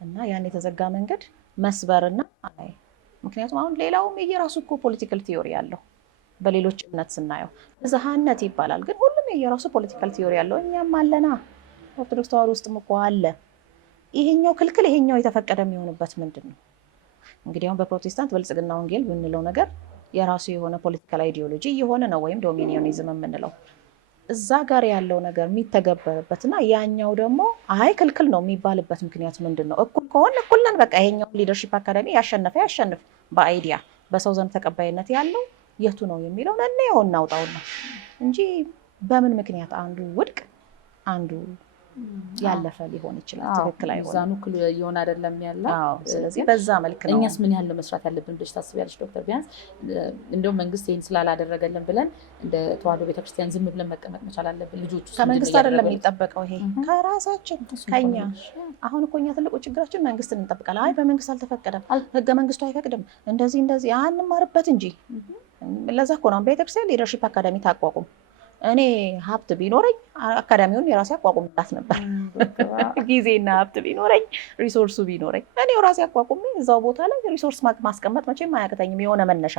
እና ያን የተዘጋ መንገድ መስበርና ምክንያቱም አሁን ሌላውም የየራሱ እኮ ፖለቲካል ቲዮሪ አለው። በሌሎች እምነት ስናየው ብዝሃነት ይባላል። ግን ሁሉም የየራሱ ፖለቲካል ቲዮሪ አለው። እኛም አለና ኦርቶዶክስ ተዋህዶ ውስጥም እኮ አለ። ይሄኛው ክልክል ይሄኛው የተፈቀደ የሚሆንበት ምንድን ነው? እንግዲህ አሁን በፕሮቴስታንት ብልጽግና ወንጌል ብንለው ነገር የራሱ የሆነ ፖለቲካል አይዲዮሎጂ የሆነ ነው ወይም ዶሚኒዮኒዝም የምንለው እዛ ጋር ያለው ነገር የሚተገበርበትና ያኛው ደግሞ አይ ክልክል ነው የሚባልበት ምክንያት ምንድን ነው? እኩል ከሆነ እኩል ነን በቃ ይሄኛው ሊደርሺፕ አካዳሚ ያሸነፈ ያሸንፍ በአይዲያ በሰው ዘንድ ተቀባይነት ያለው የቱ ነው የሚለውን እናየው እናውጣውና እንጂ በምን ምክንያት አንዱ ውድቅ አንዱ ያለፈ ሊሆን ይችላል። ትክክል አይሆንም። ሚዛኑ እኩል ይሆን አይደለም ያለው። ስለዚህ በዛ መልክ ነው። እኛስ ምን ያህል መስራት ያለብን ብለሽ ታስቢያለሽ ዶክተር? ቢያንስ እንደው መንግስት ይሄን ስላላደረገልን ብለን እንደ ተዋህዶ ቤተክርስቲያን ዝም ብለን መቀመጥ መቻል አለብን? ልጆቹ ከመንግስት አይደለም የሚጠበቀው ይሄ ከራሳችን ከኛ። አሁን እኮ እኛ ትልቁ ችግራችን መንግስትን እንጠብቃለን። አይ በመንግስት አልተፈቀደም፣ ህገ መንግስቱ አይፈቅድም፣ እንደዚህ አንማርበት እንጂ። ለዛ እኮ ነው ቤተክርስቲያን ሊደርሺፕ አካዳሚ ታቋቁም። እኔ ሀብት ቢኖረኝ አካዳሚውን የራሴ አቋቁምላት ነበር። ጊዜና ሀብት ቢኖረኝ ሪሶርሱ ቢኖረኝ እኔው ራሴ አቋቁሜ እዛው ቦታ ላይ ሪሶርስ ማስቀመጥ መቼም አያቅተኝም። የሆነ መነሻ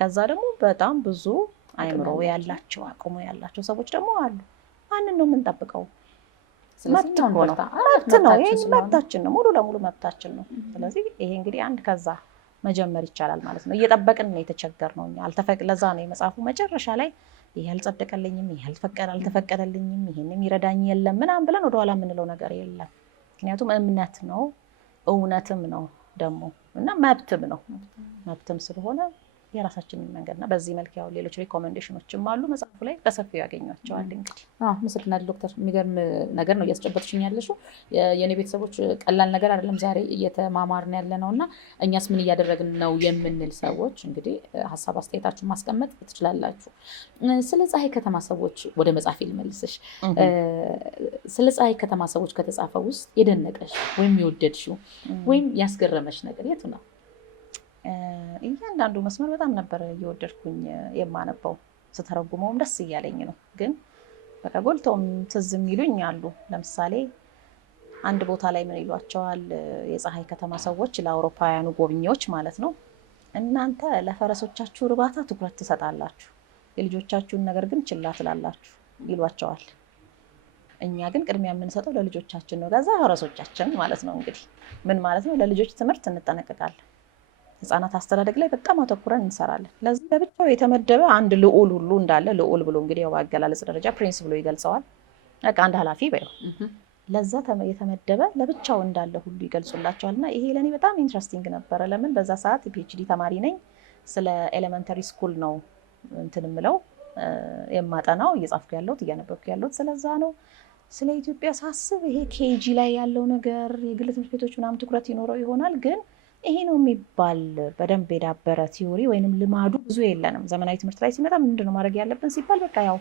ከዛ ደግሞ በጣም ብዙ አይምሮ ያላቸው አቅሙ ያላቸው ሰዎች ደግሞ አሉ። ማንን ነው የምንጠብቀው? መብት ነው። ይሄ መብታችን ነው፣ ሙሉ ለሙሉ መብታችን ነው። ስለዚህ ይሄ እንግዲህ አንድ ከዛ መጀመር ይቻላል ማለት ነው። እየጠበቅን ነው የተቸገርነው እኛ። ለዛ ነው የመጽሐፉ መጨረሻ ላይ ይሄ አልጸደቀልኝም፣ ይሄ አልተፈቀደልኝም፣ ይሄን የሚረዳኝ የለም ምናምን ብለን ወደኋላ የምንለው ነገር የለም። ምክንያቱም እምነት ነው እውነትም ነው ደግሞ እና መብትም ነው። መብትም ስለሆነ የራሳችንን መንገድና በዚህ መልክ ያው ሌሎች ሪኮሜንዴሽኖችም አሉ መጽሐፉ ላይ በሰፊው ያገኟቸዋል። እንግዲህ አመሰግናለሁ ዶክተር። የሚገርም ነገር ነው እያስጨበጥሽኝ ያለሽው። የኔ ቤተሰቦች ቀላል ነገር አይደለም ዛሬ እየተማማርን ያለ ነው እና እኛስ ምን እያደረግን ነው የምንል ሰዎች እንግዲህ ሀሳብ አስተያየታችሁን ማስቀመጥ ትችላላችሁ። ስለ ፀሐይ ከተማ ሰዎች ወደ መጽሐፍ ልመልስሽ። ስለ ፀሐይ ከተማ ሰዎች ከተጻፈ ውስጥ የደነቀሽ ወይም የወደድሽው ወይም ያስገረመሽ ነገር የቱ ነው? እያንዳንዱ መስመር በጣም ነበር እየወደድኩኝ የማነበው። ስተረጉመውም ደስ እያለኝ ነው። ግን በቃ ጎልተውም ትዝ የሚሉኝ አሉ። ለምሳሌ አንድ ቦታ ላይ ምን ይሏቸዋል የፀሐይ ከተማ ሰዎች ለአውሮፓውያኑ ጎብኚዎች ማለት ነው፣ እናንተ ለፈረሶቻችሁ እርባታ ትኩረት ትሰጣላችሁ፣ የልጆቻችሁን ነገር ግን ችላ ትላላችሁ ይሏቸዋል። እኛ ግን ቅድሚያ የምንሰጠው ለልጆቻችን ነው፣ ከዛ ፈረሶቻችን ማለት ነው። እንግዲህ ምን ማለት ነው? ለልጆች ትምህርት እንጠነቀቃለን። ህፃናት አስተዳደግ ላይ በጣም አተኩረን እንሰራለን። ለዚህ ለብቻው የተመደበ አንድ ልዑል ሁሉ እንዳለ ልዑል ብሎ እንግዲህ ያው አገላለጽ ደረጃ ፕሪንስ ብሎ ይገልጸዋል። በቃ አንድ ኃላፊ በይው ለዛ የተመደበ ለብቻው እንዳለ ሁሉ ይገልጹላቸዋል። እና ይሄ ለእኔ በጣም ኢንትረስቲንግ ነበረ። ለምን በዛ ሰዓት የፒኤችዲ ተማሪ ነኝ። ስለ ኤሌመንተሪ ስኩል ነው እንትን ምለው የማጠናው እየጻፍኩ ያለሁት እያነበብኩ ያለሁት ስለዛ ነው። ስለ ኢትዮጵያ ሳስብ ይሄ ኬጂ ላይ ያለው ነገር የግል ትምህርት ቤቶች ምናምን ትኩረት ይኖረው ይሆናል፣ ግን ይሄ ነው የሚባል በደንብ የዳበረ ቲዮሪ ወይንም ልማዱ ብዙ የለንም። ዘመናዊ ትምህርት ላይ ሲመጣ ምንድን ነው ማድረግ ያለብን ሲባል በቃ ያው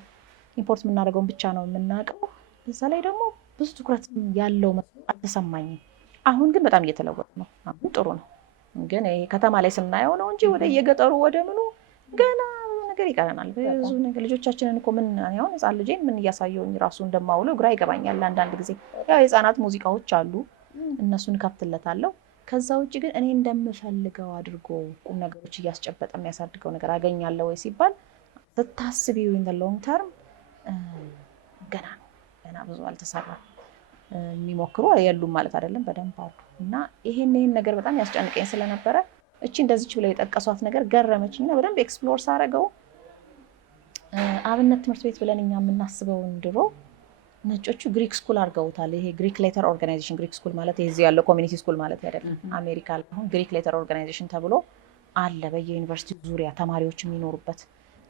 ኢምፖርት የምናደርገውን ብቻ ነው የምናውቀው። በዛ ላይ ደግሞ ብዙ ትኩረት ያለው አልተሰማኝም። አሁን ግን በጣም እየተለወጠ ነው። አሁን ጥሩ ነው፣ ግን ይሄ ከተማ ላይ ስናየው ነው እንጂ ወደ የገጠሩ ወደ ምኑ ገና ነገር ይቀረናል። ብዙ ነገር ልጆቻችንን እኮ ምን አሁን ህፃን ልጄን ምን እያሳየውኝ ራሱ እንደማውለው ግራ ይገባኛል አንዳንድ ጊዜ። ያው የህፃናት ሙዚቃዎች አሉ እነሱን ከፍትለታለሁ። ከዛ ውጭ ግን እኔ እንደምፈልገው አድርጎ ቁም ነገሮች እያስጨበጠ የሚያሳድገው ነገር አገኛለሁ ወይ ሲባል ስታስቢው ኢን ዘ ሎንግ ተርም ገና ብዙ አልተሰራም። የሚሞክሩ የሉም ማለት አይደለም፣ በደንብ አሉ። እና ይሄን ነገር በጣም ያስጨንቀኝ ስለነበረ እቺ እንደዚች ብለው የጠቀሷት ነገር ገረመችኝና በደንብ ኤክስፕሎር ሳደርገው አብነት ትምህርት ቤት ብለን እኛ የምናስበውን ድሮ ነጮቹ ግሪክ ስኩል አድርገውታል። ይሄ ግሪክ ሌተር ኦርጋናይዜሽን፣ ግሪክ ስኩል ማለት ይሄ እዚህ ያለው ኮሚኒቲ ስኩል ማለት አይደለም። አሜሪካ አሁን ግሪክ ሌተር ኦርጋናይዜሽን ተብሎ አለ በየዩኒቨርሲቲው ዙሪያ ተማሪዎች የሚኖሩበት።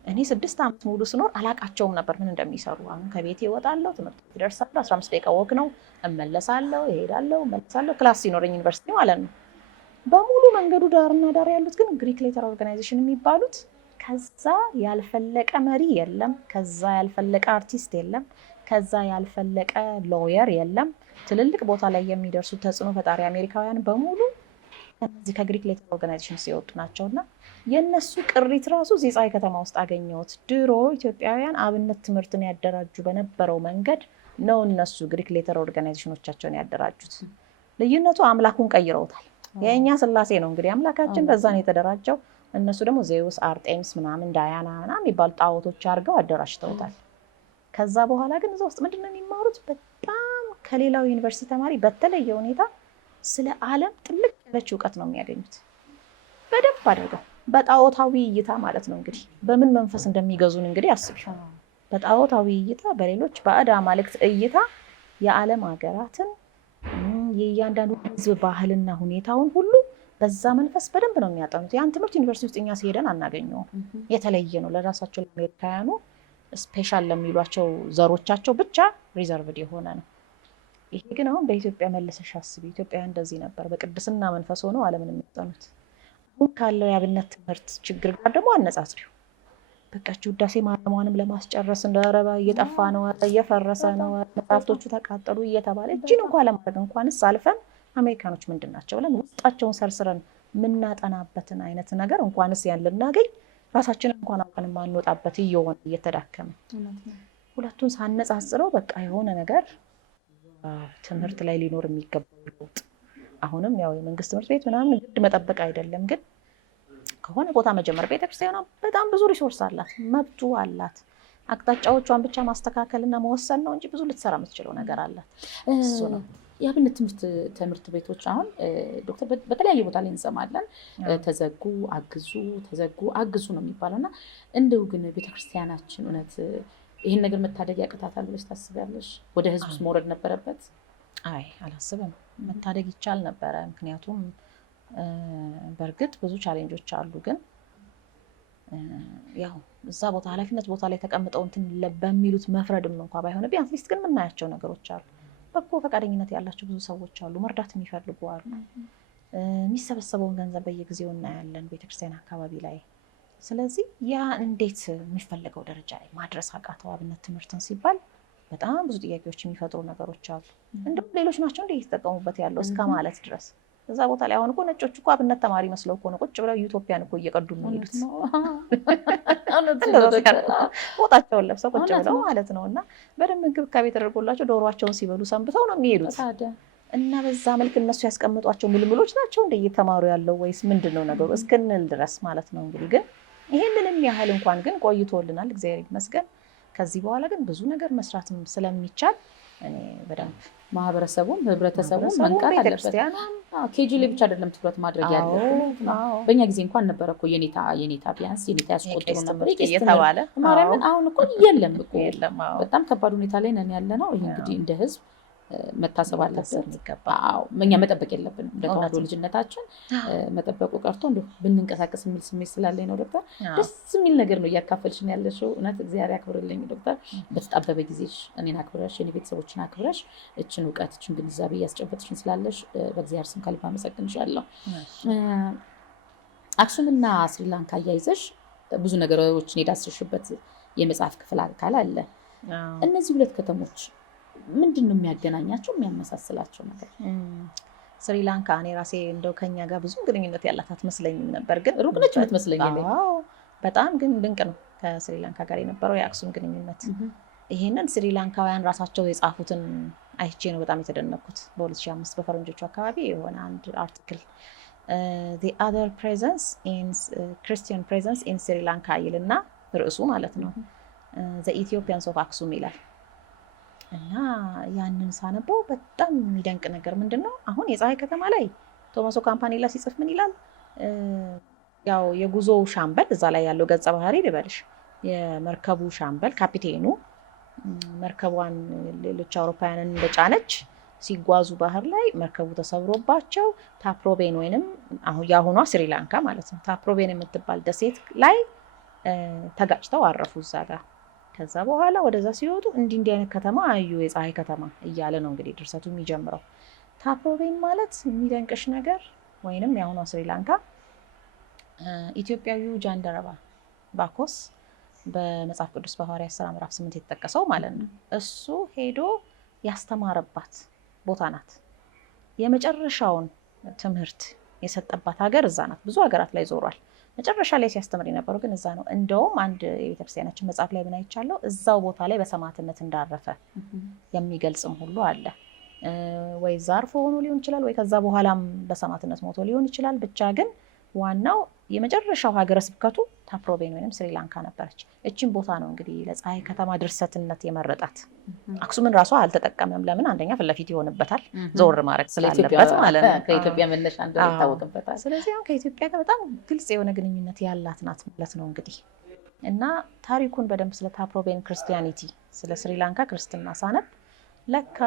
እኔ 6 ዓመት ሙሉ ስኖር አላቃቸውም ነበር ምን እንደሚሰሩ። አሁን ከቤቴ እወጣለሁ፣ ትምህርት ቤት እደርሳለሁ፣ 15 ደቂቃ ወክ ነው፣ እመለሳለሁ፣ እሄዳለሁ፣ እመለሳለሁ። ክላስ ሲኖረኝ ዩኒቨርሲቲ ማለት ነው። በሙሉ መንገዱ ዳርና ዳር ያሉት ግን ግሪክ ሌተር ኦርጋናይዜሽን የሚባሉት ከዛ ያልፈለቀ መሪ የለም፣ ከዛ ያልፈለቀ አርቲስት የለም፣ ከዛ ያልፈለቀ ሎየር የለም። ትልልቅ ቦታ ላይ የሚደርሱ ተጽዕኖ ፈጣሪ አሜሪካውያን በሙሉ ከዚህ ከግሪክ ሌተር ኦርጋናይዜሽን ሲወጡ ናቸውና የነሱ ቅሪት ራሱ እዚህ ፀሐይ ከተማ ውስጥ አገኘሁት። ድሮ ኢትዮጵያውያን አብነት ትምህርትን ያደራጁ በነበረው መንገድ ነው እነሱ ግሪክ ሌተር ኦርጋናይዜሽኖቻቸውን ያደራጁት። ልዩነቱ አምላኩን ቀይረውታል። የእኛ ስላሴ ነው እንግዲህ አምላካችን፣ በዛ ነው የተደራጀው። እነሱ ደግሞ ዜውስ፣ አርጤምስ ምናምን ዳያና ምናምን የሚባሉ ጣዖቶች አድርገው አደራጅተውታል። ከዛ በኋላ ግን እዛ ውስጥ ምንድነው የሚማሩት? በጣም ከሌላው ዩኒቨርሲቲ ተማሪ በተለየ ሁኔታ ስለ ዓለም ጥልቅ ያለች እውቀት ነው የሚያገኙት። በደንብ አድርገው በጣዖታዊ እይታ ማለት ነው። እንግዲህ በምን መንፈስ እንደሚገዙን እንግዲህ አስቢው። በጣዖታዊ እይታ፣ በሌሎች ባዕድ አማልክት እይታ የዓለም ሀገራትን የእያንዳንዱ ሕዝብ ባህልና ሁኔታውን ሁሉ በዛ መንፈስ በደንብ ነው የሚያጠኑት። ያን ትምህርት ዩኒቨርሲቲ ውስጥ እኛ ሲሄደን አናገኘውም። የተለየ ነው ለራሳቸው ለአሜሪካውያኑ ስፔሻል ለሚሏቸው ዘሮቻቸው ብቻ ሪዘርቭድ የሆነ ነው። ይሄ ግን አሁን በኢትዮጵያ መለሰሽ አስቢ። ኢትዮጵያ እንደዚህ ነበር በቅድስና መንፈስ ሆነው ዓለምን የሚያጠኑት። አሁን ካለው የአብነት ትምህርት ችግር ጋር ደግሞ አነጻጽሪው። በቃች ውዳሴ ማርያምንም ለማስጨረስ እንደረባ እየጠፋ ነው፣ እየፈረሰ ነው፣ መጽሐፍቶቹ ተቃጠሉ እየተባለ እጅን እንኳን ለማድረግ እንኳንስ አልፈን አሜሪካኖች ምንድን ናቸው ብለን ውስጣቸውን ሰርስረን የምናጠናበትን አይነት ነገር እንኳንስ ያን ልናገኝ ራሳችንን እንኳን አውቀን የማንወጣበት እየሆነ እየተዳከመ ሁለቱን ሳነጻጽረው በቃ የሆነ ነገር ትምህርት ላይ ሊኖር የሚገባው ለውጥ። አሁንም ያው የመንግስት ትምህርት ቤት ምናምን ግድ መጠበቅ አይደለም፣ ግን ከሆነ ቦታ መጀመር። ቤተክርስቲያኗ በጣም ብዙ ሪሶርስ አላት፣ መብቱ አላት። አቅጣጫዎቿን ብቻ ማስተካከልና መወሰን ነው እንጂ ብዙ ልትሰራ የምትችለው ነገር አላት። እሱ ነው የአብነት ትምህርት ቤቶች አሁን ዶክተር በተለያየ ቦታ ላይ እንሰማለን። ተዘጉ፣ አግዙ፣ ተዘጉ፣ አግዙ ነው የሚባለው እና እንደው ግን ቤተክርስቲያናችን እውነት ይህን ነገር መታደግ ያቅታታል ብለሽ ታስቢያለሽ? ወደ ህዝብ ውስጥ መውረድ ነበረበት? አይ አላስብም። መታደግ ይቻል ነበረ። ምክንያቱም በእርግጥ ብዙ ቻሌንጆች አሉ። ግን ያው እዛ ቦታ ኃላፊነት ቦታ ላይ ተቀምጠው እንትን በሚሉት መፍረድም እንኳ ባይሆን ቢያንስ ሊስት ግን የምናያቸው ነገሮች አሉ። በጎ ፈቃደኝነት ያላቸው ብዙ ሰዎች አሉ፣ መርዳት የሚፈልጉ አሉ። የሚሰበሰበውን ገንዘብ በየጊዜው እናያለን ቤተክርስቲያን አካባቢ ላይ። ስለዚህ ያ እንዴት የሚፈለገው ደረጃ ላይ ማድረስ አቃተው አብነት ትምህርትን ሲባል በጣም ብዙ ጥያቄዎች የሚፈጥሩ ነገሮች አሉ። እንደውም ሌሎች ናቸው እንደ እየተጠቀሙበት ያለው እስከ ማለት ድረስ። እዛ ቦታ ላይ አሁን እኮ ነጮች እኮ አብነት ተማሪ መስለው እኮ ነው ቁጭ ብለው ዩቶፒያን እኮ እየቀዱ የሚሄዱት ቦታቸውን ለብሰው ቁጭ ብለው ማለት ነው። እና በደንብ እንክብካቤ ተደርጎላቸው ዶሯቸውን ሲበሉ ሰንብተው ነው የሚሄዱት። እና በዛ መልክ እነሱ ያስቀምጧቸው ምልምሎች ናቸው እንደ እየተማሩ ያለው ወይስ ምንድን ነው ነገሩ እስክንል ድረስ ማለት ነው። እንግዲህ ግን ይሄንንም ያህል እንኳን ግን ቆይቶልናል፣ እግዚአብሔር ይመስገን። ከዚህ በኋላ ግን ብዙ ነገር መስራትም ስለሚቻል እኔ በደንብ ማህበረሰቡም ህብረተሰቡም መንቃት አለበት። ኬጂ ላይ ብቻ አይደለም ትኩረት ማድረግ ያለብን። በእኛ ጊዜ እንኳን ነበረ እኮ የኔታ ቢያንስ የኔታ ያስቆጥሩ ነበር እየተባለ ማርያምን። አሁን እኮ የለም እኮ በጣም ከባድ ሁኔታ ላይ ነን ያለ ነው። ይሄ እንግዲህ እንደ ህዝብ መታሰብ አለበት። እኛ መጠበቅ የለብንም እንደ ተዋህዶ ልጅነታችን መጠበቁ ቀርቶ እንደው ብንንቀሳቀስ የሚል ስሜት ስላለኝ ነው። ዶክተር ደስ የሚል ነገር ነው እያካፈልሽን ያለሽው። እውነት እግዚአብሔር ያክብርልኝ ዶክተር። በተጣበበ ጊዜሽ እኔን አክብረሽ የኔ ቤተሰቦችን አክብረሽ እችን እውቀት እችን ግንዛቤ እያስጨበጥሽን ስላለሽ በእግዚአብሔር ስም ከልብ አመሰግንሻለሁ። አክሱምና ስሪላንካ አያይዘሽ ብዙ ነገሮችን የዳሰሽበት የመጽሐፍ ክፍል አካል አለ። እነዚህ ሁለት ከተሞች ምንድን ነው የሚያገናኛቸው የሚያመሳስላቸው ነገር? ስሪላንካ እኔ ራሴ እንደው ከኛ ጋር ብዙ ግንኙነት ያላት አትመስለኝም ነበር፣ ግን ሩቅ ነች የምትመስለኝ። በጣም ግን ድንቅ ነው ከስሪላንካ ጋር የነበረው የአክሱም ግንኙነት። ይሄንን ስሪላንካውያን ራሳቸው የጻፉትን አይቼ ነው በጣም የተደነኩት። በ2005 በፈረንጆቹ አካባቢ የሆነ አንድ አርቲክል the other presence in Christian presence in Sri Lanka ይልና ርዕሱ ማለት ነው the Ethiopians of አክሱም ይላል። እና ያንን ሳነበው በጣም የሚደንቅ ነገር ምንድነው፣ አሁን የፀሐይ ከተማ ላይ ቶማሶ ካምፓኔላ ሲጽፍ ምን ይላል? ያው የጉዞው ሻምበል እዛ ላይ ያለው ገጸ ባህሪ ልበልሽ፣ የመርከቡ ሻምበል ካፒቴኑ መርከቧን ሌሎች አውሮፓውያንን እንደጫነች ሲጓዙ ባህር ላይ መርከቡ ተሰብሮባቸው ታፕሮቤን ወይንም አሁን ያሁኗ ስሪላንካ ማለት ነው ታፕሮቤን የምትባል ደሴት ላይ ተጋጭተው አረፉ እዛ ጋር። ከዛ በኋላ ወደዛ ሲወጡ እንዲህ አይነት ከተማ አዩ፣ የፀሐይ ከተማ እያለ ነው እንግዲህ ድርሰቱ የሚጀምረው። ታፕሮቤን ማለት የሚደንቅሽ ነገር ወይንም የአሁኗ ስሪላንካ ኢትዮጵያዊው ጃንደረባ ባኮስ በመጽሐፍ ቅዱስ በሐዋርያት ሥራ ምዕራፍ 8 የተጠቀሰው ማለት ነው፣ እሱ ሄዶ ያስተማረባት ቦታ ናት። የመጨረሻውን ትምህርት የሰጠባት ሀገር እዛ ናት። ብዙ ሀገራት ላይ ዞሯል። መጨረሻ ላይ ሲያስተምር የነበረው ግን እዛ ነው። እንደውም አንድ የቤተክርስቲያናችን መጽሐፍ ላይ ምን አይቻለሁ፣ እዛው ቦታ ላይ በሰማዕትነት እንዳረፈ የሚገልጽም ሁሉ አለ። ወይ ዛርፎ ሆኖ ሊሆን ይችላል፣ ወይ ከዛ በኋላም በሰማዕትነት ሞቶ ሊሆን ይችላል። ብቻ ግን ዋናው የመጨረሻው ሀገረ ስብከቱ ታፕሮቤን ወይም ስሪላንካ ነበረች። እቺን ቦታ ነው እንግዲህ ለፀሐይ ከተማ ድርሰትነት የመረጣት። አክሱምን ራሷ አልተጠቀመም። ለምን? አንደኛ ፊት ለፊት ይሆንበታል፣ ዞር ማድረግ ስላለበት ማለት ነው። ከኢትዮጵያ መነሻ እንደሆነ ይታወቅበታል። ስለዚህ አሁን ከኢትዮጵያ ጋር በጣም ግልጽ የሆነ ግንኙነት ያላት ናት ማለት ነው እንግዲህ። እና ታሪኩን በደንብ ስለ ታፕሮቤን ክርስቲያኒቲ፣ ስለ ስሪላንካ ክርስትና ሳነብ ለካ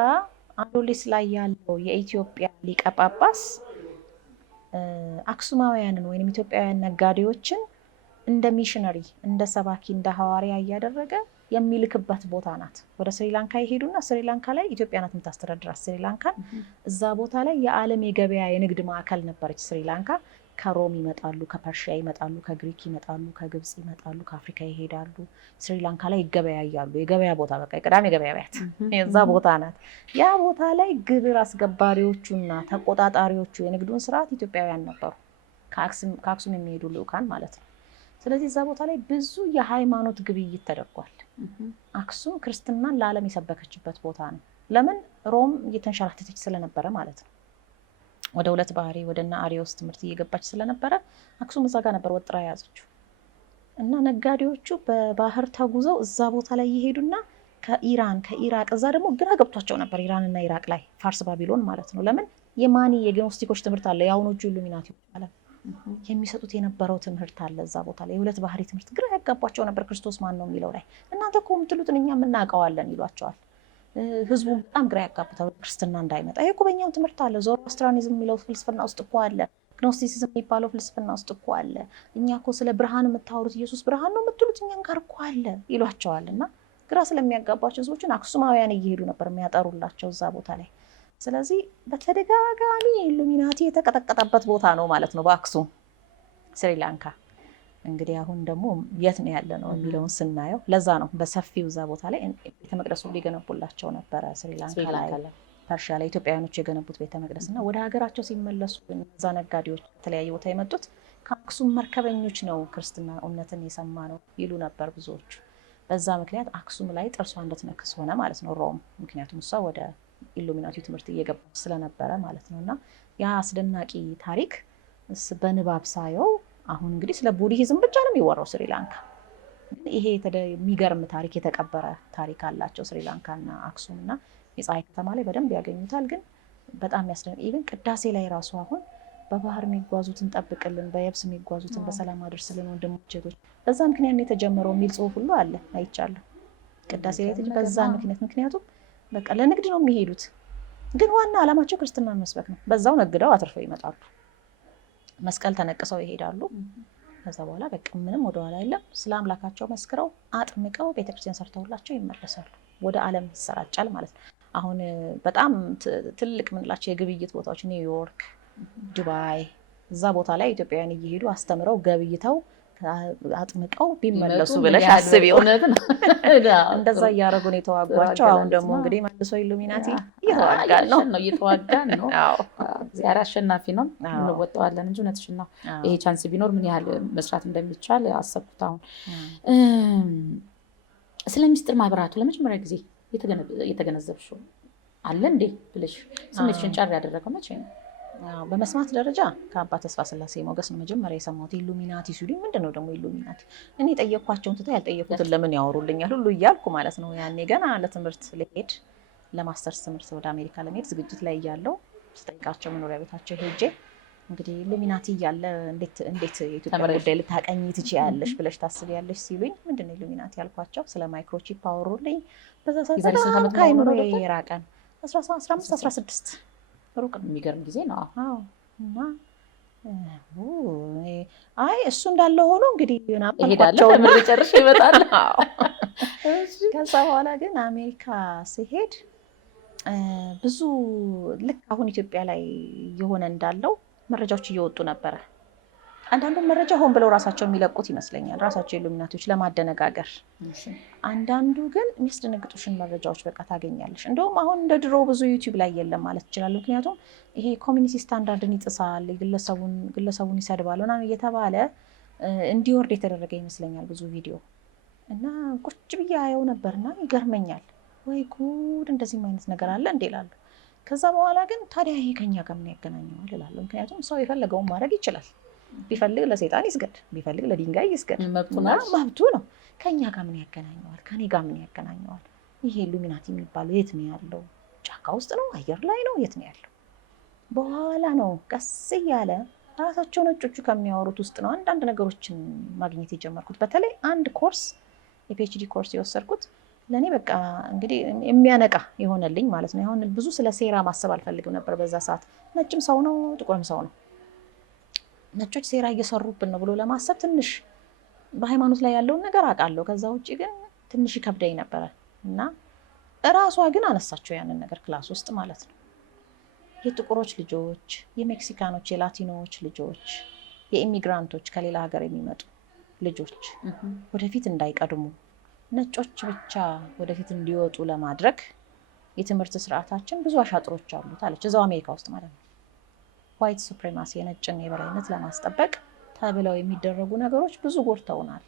አዶሊስ ላይ ያለው የኢትዮጵያ ሊቀ ጳጳስ አክሱማውያንን ወይም ኢትዮጵያውያን ነጋዴዎችን እንደ ሚሽነሪ፣ እንደ ሰባኪ፣ እንደ ሐዋርያ እያደረገ የሚልክበት ቦታ ናት። ወደ ስሪላንካ ይሄዱና ስሪላንካ ላይ ኢትዮጵያ ናት የምታስተዳድራት ስሪላንካን። እዛ ቦታ ላይ የዓለም የገበያ የንግድ ማዕከል ነበረች ስሪላንካ። ከሮም ይመጣሉ፣ ከፐርሺያ ይመጣሉ፣ ከግሪክ ይመጣሉ፣ ከግብጽ ይመጣሉ፣ ከአፍሪካ ይሄዳሉ። ስሪላንካ ላይ ይገበያያሉ። የገበያ ቦታ በቃ የቀዳሚ ገበያ ቤት የዛ ቦታ ናት። ያ ቦታ ላይ ግብር አስገባሪዎቹና ተቆጣጣሪዎቹ የንግዱን ስርዓት ኢትዮጵያውያን ነበሩ፣ ከአክሱም የሚሄዱ ልዑካን ማለት ነው። ስለዚህ እዛ ቦታ ላይ ብዙ የሃይማኖት ግብይት ተደርጓል። አክሱም ክርስትናን ለዓለም የሰበከችበት ቦታ ነው። ለምን? ሮም እየተንሸራተተች ስለነበረ ማለት ነው። ወደ ሁለት ባህሪ ወደና አሪዮስ ትምህርት እየገባች ስለነበረ አክሱም እዛ ጋር ነበር ወጥራ የያዘችው። እና ነጋዴዎቹ በባህር ተጉዘው እዛ ቦታ ላይ ይሄዱና ከኢራን ከኢራቅ፣ እዛ ደግሞ ግራ ገብቷቸው ነበር ኢራንና ኢራቅ ላይ ፋርስ ባቢሎን ማለት ነው። ለምን? የማኒ የግኖስቲኮች ትምህርት አለ፣ የአሁኖቹ ኢሉሚናቲዎች ማለት የሚሰጡት የነበረው ትምህርት አለ እዛ ቦታ ላይ። የሁለት ባህሪ ትምህርት ግራ ያጋባቸው ነበር። ክርስቶስ ማን ነው የሚለው ላይ እናንተ እኮ የምትሉትን እኛ የምናውቀዋለን ይሏቸዋል። ህዝቡ በጣም ግራ ያጋቡታል ክርስትና እንዳይመጣ። ይሄ እኮ በእኛም ትምህርት አለ፣ ዞሮአስትራኒዝም የሚለው ፍልስፍና ውስጥ እኮ አለ፣ ግኖስቲሲዝም የሚባለው ፍልስፍና ውስጥ እኮ አለ። እኛ እኮ ስለ ብርሃን የምታወሩት ኢየሱስ ብርሃን ነው የምትሉት እኛም ጋር እኮ አለ ይሏቸዋል። እና ግራ ስለሚያጋባቸው ህዝቦችን አክሱማውያን እየሄዱ ነበር የሚያጠሩላቸው እዛ ቦታ ላይ። ስለዚህ በተደጋጋሚ ኢሉሚናቲ የተቀጠቀጠበት ቦታ ነው ማለት ነው በአክሱም ስሪላንካ። እንግዲህ አሁን ደግሞ የት ነው ያለ ነው የሚለውን ስናየው ለዛ ነው በሰፊው እዛ ቦታ ላይ ቤተ መቅደሱ ሊገነቡላቸው ነበረ ስሪላንካ ላይ፣ ፐርሺያ ላይ ኢትዮጵያውያኖች የገነቡት ቤተ መቅደስ እና ወደ ሀገራቸው ሲመለሱ እዛ ነጋዴዎች ከተለያየ ቦታ የመጡት ከአክሱም መርከበኞች ነው ክርስትና እምነትን የሰማ ነው ይሉ ነበር ብዙዎቹ። በዛ ምክንያት አክሱም ላይ ጥርሷ እንድትነክስ ሆነ ማለት ነው ሮም። ምክንያቱም እሷ ወደ ኢሉሚናቲ ትምህርት እየገባች ስለነበረ ማለት ነው። እና ያ አስደናቂ ታሪክ በንባብ ሳየው አሁን እንግዲህ ስለ ቡድሂዝም ብቻ ነው የሚወራው ስሪላንካ። ይሄ የሚገርም ታሪክ የተቀበረ ታሪክ አላቸው ስሪላንካ እና አክሱም። እና የፀሐይ ከተማ ላይ በደንብ ያገኙታል። ግን በጣም ያስደንቅ። ኢቭን ቅዳሴ ላይ ራሱ አሁን በባህር የሚጓዙትን ጠብቅልን፣ በየብስ የሚጓዙትን በሰላም አድርስልን ወንድሞች እህቶች፣ በዛ ምክንያት የተጀመረው የሚል ጽሑፍ ሁሉ አለ አይቻለሁ። ቅዳሴ ላይ በዛ ምክንያቱም በቃ ለንግድ ነው የሚሄዱት፣ ግን ዋና ዓላማቸው ክርስትናን መስበክ ነው። በዛው ነግደው አትርፈው ይመጣሉ። መስቀል ተነቅሰው ይሄዳሉ። ከዛ በኋላ በቃ ምንም ወደኋላ የለም። ስለ አምላካቸው መስክረው አጥምቀው ቤተክርስቲያን ሰርተውላቸው ይመለሳሉ። ወደ ዓለም ይሰራጫል ማለት ነው። አሁን በጣም ትልቅ ምንላቸው የግብይት ቦታዎች ኒውዮርክ፣ ዱባይ፣ እዛ ቦታ ላይ ኢትዮጵያውያን እየሄዱ አስተምረው ገብይተው አጥምቀው ቢመለሱ ብለሽ አስቢው። እንደዛ እያደረጉ ነው የተዋጓቸው። አሁን ደግሞ እንግዲህ መልሶ ኢሉሚናቲ እየተዋጋን ነው። እግዚአብሔር አሸናፊ ነው፣ እንወጣዋለን እንጂ እውነትሽን ነው። ይሄ ቻንስ ቢኖር ምን ያህል መስራት እንደሚቻል አሰብኩት። አሁን ስለ ሚስጥር ማህበራቱ ለመጀመሪያ ጊዜ የተገነዘብሽው አለ እንዴ ብለሽ ስሜትሽን ጫር ያደረገው መቼ ነው? በመስማት ደረጃ ከአባ ተስፋ ስላሴ ሞገስ ነው መጀመሪያ የሰማሁት። ኢሉሚናቲ ሲሉኝ ምንድን ነው ደግሞ ኢሉሚናቲ? እኔ የጠየኳቸውን ትተው ያልጠየኩትን ለምን ያወሩልኛል ሁሉ እያልኩ ማለት ነው። ያኔ ገና ለትምህርት ልሄድ ለማስተርስ ትምህርት ወደ አሜሪካ ለመሄድ ዝግጅት ላይ እያለሁ ስጠይቃቸው መኖሪያ ቤታቸው ሄጄ እንግዲህ ኢሉሚናቲ እያለ እንዴት የኢትዮጵያ ጉዳይ ልታቀኝ ትችያለሽ ብለሽ ታስቢያለሽ ሲሉኝ ምንድን ነው ኢሉሚናቲ ያልኳቸው። ስለ ማይክሮቺፕ አወሩልኝ። በዛ ሰዓት ከአይምሮ የራቀን 15 16 ሩቅ ነው። የሚገርም ጊዜ ነው። እና አይ እሱ እንዳለ ሆኖ እንግዲህ እሄዳለሁ ተምሬ ጨርሼ ይመጣል። ከዛ በኋላ ግን አሜሪካ ሲሄድ ብዙ ልክ አሁን ኢትዮጵያ ላይ የሆነ እንዳለው መረጃዎች እየወጡ ነበረ። አንዳንዱ መረጃ ሆን ብለው ራሳቸው የሚለቁት ይመስለኛል፣ ራሳቸው ኢሉሚናቲዎች ለማደነጋገር። አንዳንዱ ግን የሚያስደነግጡሽን መረጃዎች በቃ ታገኛለሽ። እንደውም አሁን እንደ ድሮ ብዙ ዩቲዩብ ላይ የለም ማለት ይችላል። ምክንያቱም ይሄ ኮሚኒቲ ስታንዳርድን ይጥሳል፣ ግለሰቡን ይሰድባል ምናምን እየተባለ እንዲወርድ የተደረገ ይመስለኛል ብዙ ቪዲዮ። እና ቁጭ ብዬ አየው ነበርና ይገርመኛል። ወይ ጉድ እንደዚህም አይነት ነገር አለ እንዴ እላለሁ። ከዛ በኋላ ግን ታዲያ ይሄ ከኛ ጋር ምን ያገናኘዋል እላለሁ። ምክንያቱም ሰው የፈለገውን ማድረግ ይችላል። ቢፈልግ ለሰይጣን ይስገድ፣ ቢፈልግ ለድንጋይ ይስገድ፣ መብቱ ነው። ከኛ ጋር ምን ያገናኘዋል? ከኔ ጋር ምን ያገናኘዋል? ይሄ ኢሉሚናቲ የሚባለው የት ነው ያለው? ጫካ ውስጥ ነው? አየር ላይ ነው? የት ነው ያለው? በኋላ ነው ቀስ እያለ ራሳቸው ነጮቹ ከሚያወሩት ውስጥ ነው አንዳንድ ነገሮችን ማግኘት የጀመርኩት። በተለይ አንድ ኮርስ የፒኤችዲ ኮርስ የወሰድኩት ለእኔ በቃ እንግዲህ የሚያነቃ የሆነልኝ ማለት ነው። አሁን ብዙ ስለ ሴራ ማሰብ አልፈልግም ነበር በዛ ሰዓት። ነጭም ሰው ነው ጥቁርም ሰው ነው። ነጮች ሴራ እየሰሩብን ነው ብሎ ለማሰብ ትንሽ በሃይማኖት ላይ ያለውን ነገር አውቃለሁ። ከዛ ውጭ ግን ትንሽ ይከብደኝ ነበረ እና እራሷ ግን አነሳቸው ያንን ነገር ክላስ ውስጥ ማለት ነው። የጥቁሮች ልጆች፣ የሜክሲካኖች፣ የላቲኖዎች ልጆች፣ የኢሚግራንቶች ከሌላ ሀገር የሚመጡ ልጆች ወደፊት እንዳይቀድሙ ነጮች ብቻ ወደፊት እንዲወጡ ለማድረግ የትምህርት ስርዓታችን ብዙ አሻጥሮች አሉት አለች። እዛው አሜሪካ ውስጥ ማለት ነው። ዋይት ሱፕሬማሲ የነጭን የበላይነት ለማስጠበቅ ተብለው የሚደረጉ ነገሮች ብዙ ጎድተውናል።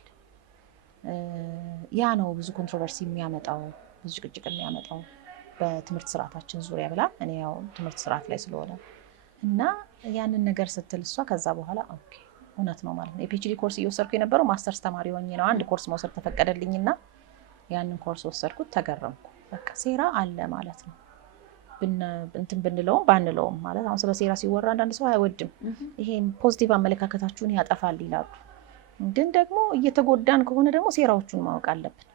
ያ ነው ብዙ ኮንትሮቨርሲ የሚያመጣው፣ ብዙ ጭቅጭቅ የሚያመጣው በትምህርት ስርዓታችን ዙሪያ ብላ እኔ ያው ትምህርት ስርዓት ላይ ስለሆነ እና ያንን ነገር ስትል እሷ ከዛ በኋላ ኦኬ እውነት ነው ማለት ነው። የፒኤችዲ ኮርስ እየወሰድኩ የነበረው ማስተርስ ተማሪ ሆኜ ነው። አንድ ኮርስ መውሰድ ተፈቀደልኝና ያንን ኮርስ ወሰድኩት። ተገረምኩ። በቃ ሴራ አለ ማለት ነው። እንትን ብንለውም ባንለውም ማለት አሁን ስለ ሴራ ሲወራ አንዳንድ ሰው አይወድም። ይሄ ፖዚቲቭ አመለካከታችሁን ያጠፋል ይላሉ። ግን ደግሞ እየተጎዳን ከሆነ ደግሞ ሴራዎቹን ማወቅ አለብን።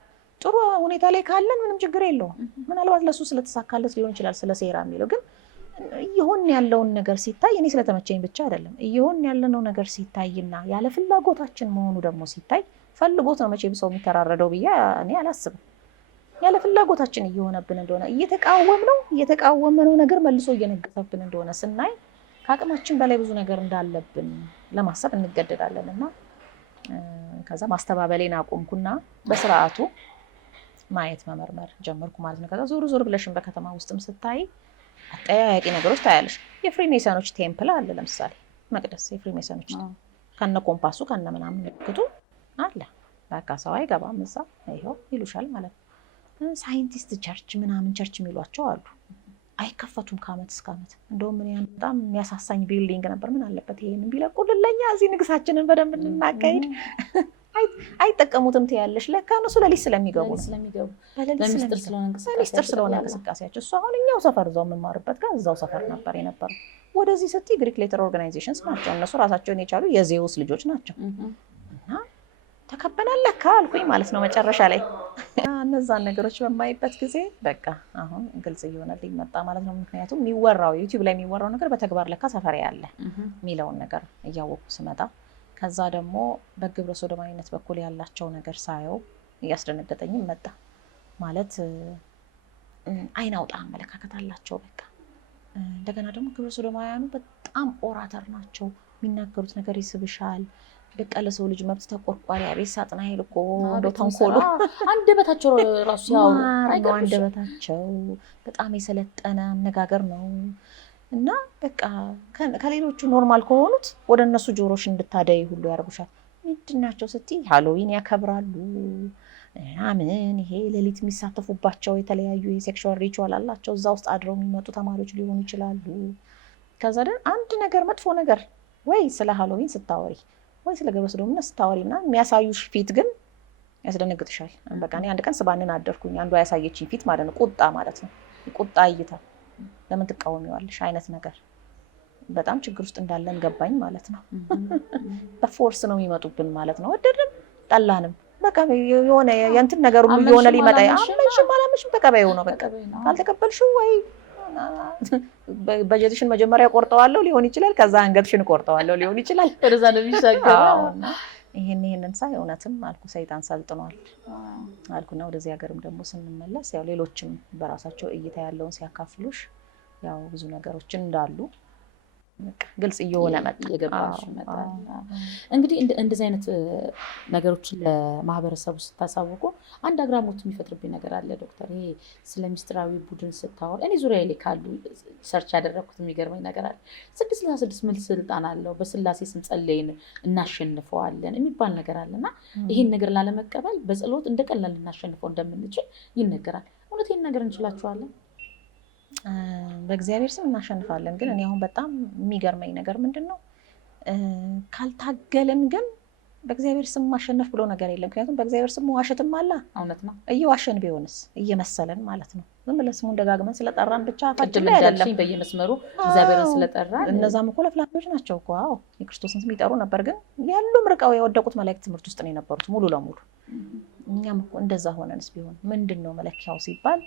ጥሩ ሁኔታ ላይ ካለን ምንም ችግር የለውም። ምናልባት ለሱ ስለተሳካለት ሊሆን ይችላል ስለ ሴራ የሚለው። ግን እየሆን ያለውን ነገር ሲታይ እኔ ስለተመቸኝ ብቻ አይደለም። እየሆን ያለነው ነገር ሲታይና ያለ ፍላጎታችን መሆኑ ደግሞ ሲታይ ፈልጎት ነው መቼም ሰው የሚተራረደው ብዬ እኔ አላስብም። ያለ ፍላጎታችን እየሆነብን እንደሆነ እየተቃወመነው ነገር መልሶ እየነገሰብን እንደሆነ ስናይ ከአቅማችን በላይ ብዙ ነገር እንዳለብን ለማሰብ እንገደዳለን። እና ከዛ ማስተባበሌን አቆምኩና በስርዓቱ ማየት መመርመር ጀመርኩ ማለት ነው። ከዛ ዞር ብለሽን በከተማ ውስጥም ስታይ አጠያያቂ ነገሮች ታያለሽ። የፍሪሜሰኖች ቴምፕል አለ ለምሳሌ መቅደስ፣ የፍሪሜሰኖች ከነ ኮምፓሱ ከነ ምናምን ምልክቱ አለ። በቃ ሰው አይገባም እዛ ይኸው ይሉሻል ማለት ነው። ሳይንቲስት ቸርች ምናምን ቸርች የሚሏቸው አሉ። አይከፈቱም ከአመት እስከ አመት። እንደውም ምን ያን በጣም የሚያሳሳኝ ቢልዲንግ ነበር። ምን አለበት ይሄንን ቢለቁልን ለኛ እዚህ ንግሳችንን በደንብ እንድናካሄድ። አይጠቀሙትም ትያለሽ። ለካ እነሱ ለሊት ስለሚገቡ ለሚስጥር ስለሆነ እንቅስቃሴያቸው። እሱ አሁን እኛው ሰፈር እዛው የምማርበት ጋር እዛው ሰፈር ነበር የነበረው። ወደዚህ ስትይ ግሪክ ሌተር ኦርጋናይዜሽንስ ናቸው እነሱ ራሳቸውን የቻሉ የዜውስ ልጆች ናቸው። እና ተከበናል ለካ አልኩኝ ማለት ነው መጨረሻ ላይ። እነዛን ነገሮች በማይበት ጊዜ በቃ አሁን ግልጽ እየሆነልኝ መጣ ማለት ነው። ምክንያቱም የሚወራው ዩቲዩብ ላይ የሚወራው ነገር በተግባር ለካ ሰፈር ያለ የሚለውን ነገር እያወቁ ስመጣ፣ ከዛ ደግሞ በግብረ ሶዶማዊነት በኩል ያላቸው ነገር ሳየው እያስደነገጠኝም መጣ ማለት አይን አውጣ አመለካከት አላቸው በቃ። እንደገና ደግሞ ግብረ ሶዶማውያኑ በጣም ኦራተር ናቸው። የሚናገሩት ነገር ይስብሻል። በቃ ለሰው ልጅ መብት ተቆርቋሪ አቤት ሳጥናኤል እኮ እንደው ተንኮሉ አንደበታቸው ራሱ ያው አንደበታቸው በጣም የሰለጠነ አነጋገር ነው። እና በቃ ከሌሎቹ ኖርማል ከሆኑት ወደ እነሱ ጆሮሽ እንድታደይ ሁሉ ያደርጉሻል። ምንድን ናቸው ስትይ ሃሎዊን ያከብራሉ ምናምን፣ ይሄ ሌሊት የሚሳተፉባቸው የተለያዩ የሴክሹዋል ሪቹዋል አላቸው። እዛ ውስጥ አድረው የሚመጡ ተማሪዎች ሊሆኑ ይችላሉ። ከዛ ደግሞ አንድ ነገር መጥፎ ነገር ወይ ስለ ሃሎዊን ስታወሪ ወይ ስለ ግብረ ሰዶምነት ስታወሪና የሚያሳዩሽ ፊት ግን ያስደነግጥሻል። በቃ እኔ አንድ ቀን ስባንን አደርኩኝ። አንዷ ያሳየችኝ ፊት ማለት ነው ቁጣ ማለት ነው። ቁጣ እይታ ለምን ትቃወሚዋለሽ አይነት ነገር በጣም ችግር ውስጥ እንዳለን ገባኝ ማለት ነው። በፎርስ ነው የሚመጡብን ማለት ነው። ወደድንም ጠላንም በቃ የሆነ የእንትን ነገር ሁሉ የሆነ ሊመጣ አመንሽም አላመንሽም ተቀበይው ነው በቃ። ካልተቀበልሽው ወይ በጀትሽን መጀመሪያ ቆርጠዋለሁ ሊሆን ይችላል፣ ከዛ አንገትሽን ቆርጠዋለሁ ሊሆን ይችላል። ወደዛ ነው የሚሻገረው። ይሄንን ሳይ እውነትም አልኩ ሰይጣን ሰልጥኗል አልኩና ወደዚህ ሀገርም ደግሞ ስንመለስ ያው ሌሎችም በራሳቸው እይታ ያለውን ሲያካፍሉሽ ያው ብዙ ነገሮችን እንዳሉ ግልጽ እየሆነ መጣ። እንግዲህ እንደዚህ አይነት ነገሮችን ለማህበረሰቡ ስታሳውቁ አንድ አግራሞት የሚፈጥርብኝ ነገር አለ ዶክተር። ይሄ ስለ ሚስጥራዊ ቡድን ስታወር እኔ ዙሪያ ላይ ካሉ ሰርች ያደረኩት የሚገርመኝ ነገር አለ። 666 ምን ስልጣን አለው በስላሴ ስም ጸለይን እናሸንፈዋለን የሚባል ነገር አለና ይሄን ነገር ላለመቀበል በጸሎት እንደቀላል ልናሸንፈው እንደምንችል ይነገራል። እውነት ይሄን ነገር እንችላችኋለን? በእግዚአብሔር ስም እናሸንፋለን። ግን እኔ አሁን በጣም የሚገርመኝ ነገር ምንድን ነው ካልታገልን ግን በእግዚአብሔር ስም ማሸነፍ ብሎ ነገር የለም። ምክንያቱም በእግዚአብሔር ስም ዋሸትም አለ። እውነት ነው። እየዋሸን ቢሆንስ እየመሰለን ማለት ነው። ዝም ብለን ስሙን ደጋግመን ስለጠራን ብቻ ቅድም እንዳልሽኝ በየመስመሩ እግዚአብሔርን ስለጠራን እነዛም እኮ ለፍላፊዎች ናቸው እኮ። አዎ የክርስቶስን ስም ይጠሩ ነበር። ግን ያሉም ርቀው የወደቁት መላእክት ትምህርት ውስጥ ነው የነበሩት ሙሉ ለሙሉ። እኛም እኮ እንደዛ ሆነንስ ቢሆን ምንድን ነው መለኪያው ሲባል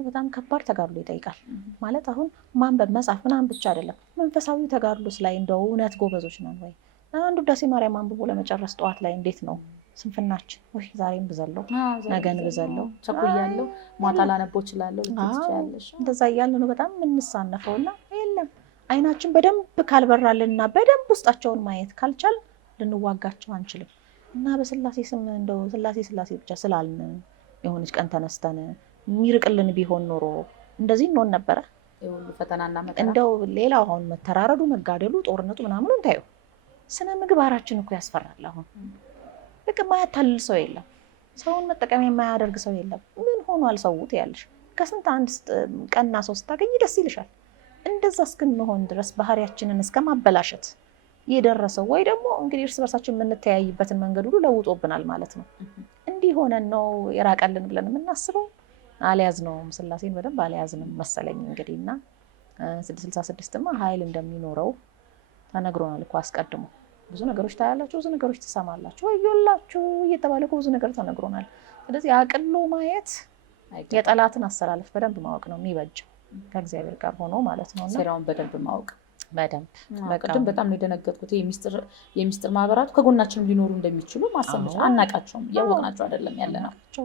በጣም ከባድ ተጋድሎ ይጠይቃል። ማለት አሁን ማንበብ መጻፍ ምናምን ብቻ አይደለም። መንፈሳዊ ተጋድሎስ ላይ እንደው እውነት ጎበዞች ነን ወይ? አንዱ ውዳሴ ማርያም አንብቦ ለመጨረስ ጠዋት ላይ እንዴት ነው ስንፍናችን? ወይ ዛሬም ብዘለው ነገን ብዘለው ቸኩያለሁ ማታ ላነበው እችላለሁ ልትችያለሽ። እንደዛ እያልን ነው በጣም የምንሳነፈውና የለም አይናችን በደንብ ካልበራልንና በደንብ ውስጣቸውን ማየት ካልቻል ልንዋጋቸው አንችልም። እና በስላሴ ስም እንደው ስላሴ ብቻ ስላልን የሆነች ቀን ተነስተን የሚርቅልን ቢሆን ኖሮ እንደዚህ እንሆን ነበረ። የሁሉ ፈተናና መከራ እንደው ሌላው አሁን መተራረዱ፣ መጋደሉ፣ ጦርነቱ ምናምኑ እንታየው ስነ ምግባራችን እኮ ያስፈራል። አሁን በቃ የማያታልል ሰው የለም፣ ሰውን መጠቀሚያ የማያደርግ ሰው የለም። ምን ሆኗል ሰው ትያለሽ? ከስንት አንድ ቀና ሰው ስታገኝ ደስ ይልሻል። እንደዛ እስክንሆን ድረስ ባህሪያችንን እስከ ማበላሸት የደረሰው ወይ ደግሞ እንግዲህ እርስ በርሳችን የምንተያይበትን መንገድ ሁሉ ለውጦብናል ማለት ነው። እንዲህ ሆነን ነው የራቀልን ብለን የምናስበው። አልያዝነውም፣ ስላሴን በደንብ አልያዝንም መሰለኝ እንግዲህ። እና 666ማ ኃይል እንደሚኖረው ተነግሮናል እኮ አስቀድሞ። ብዙ ነገሮች ታያላችሁ፣ ብዙ ነገሮች ትሰማላችሁ፣ ወዮላችሁ እየተባለ ብዙ ነገር ተነግሮናል። ስለዚህ አቅሎ ማየት የጠላትን አሰላለፍ በደንብ ማወቅ ነው የሚበጀው ከእግዚአብሔር ጋር ሆኖ ማለት ነው። እና ሴራውን በደንብ ማወቅ በደንብ ቅድም በጣም ነው የደነገጥኩት። የሚስጥር ማህበራቱ ከጎናችንም ሊኖሩ እንደሚችሉ ማሰብ አናቃቸውም፣ እያወቅናቸው አይደለም ያለናቸው።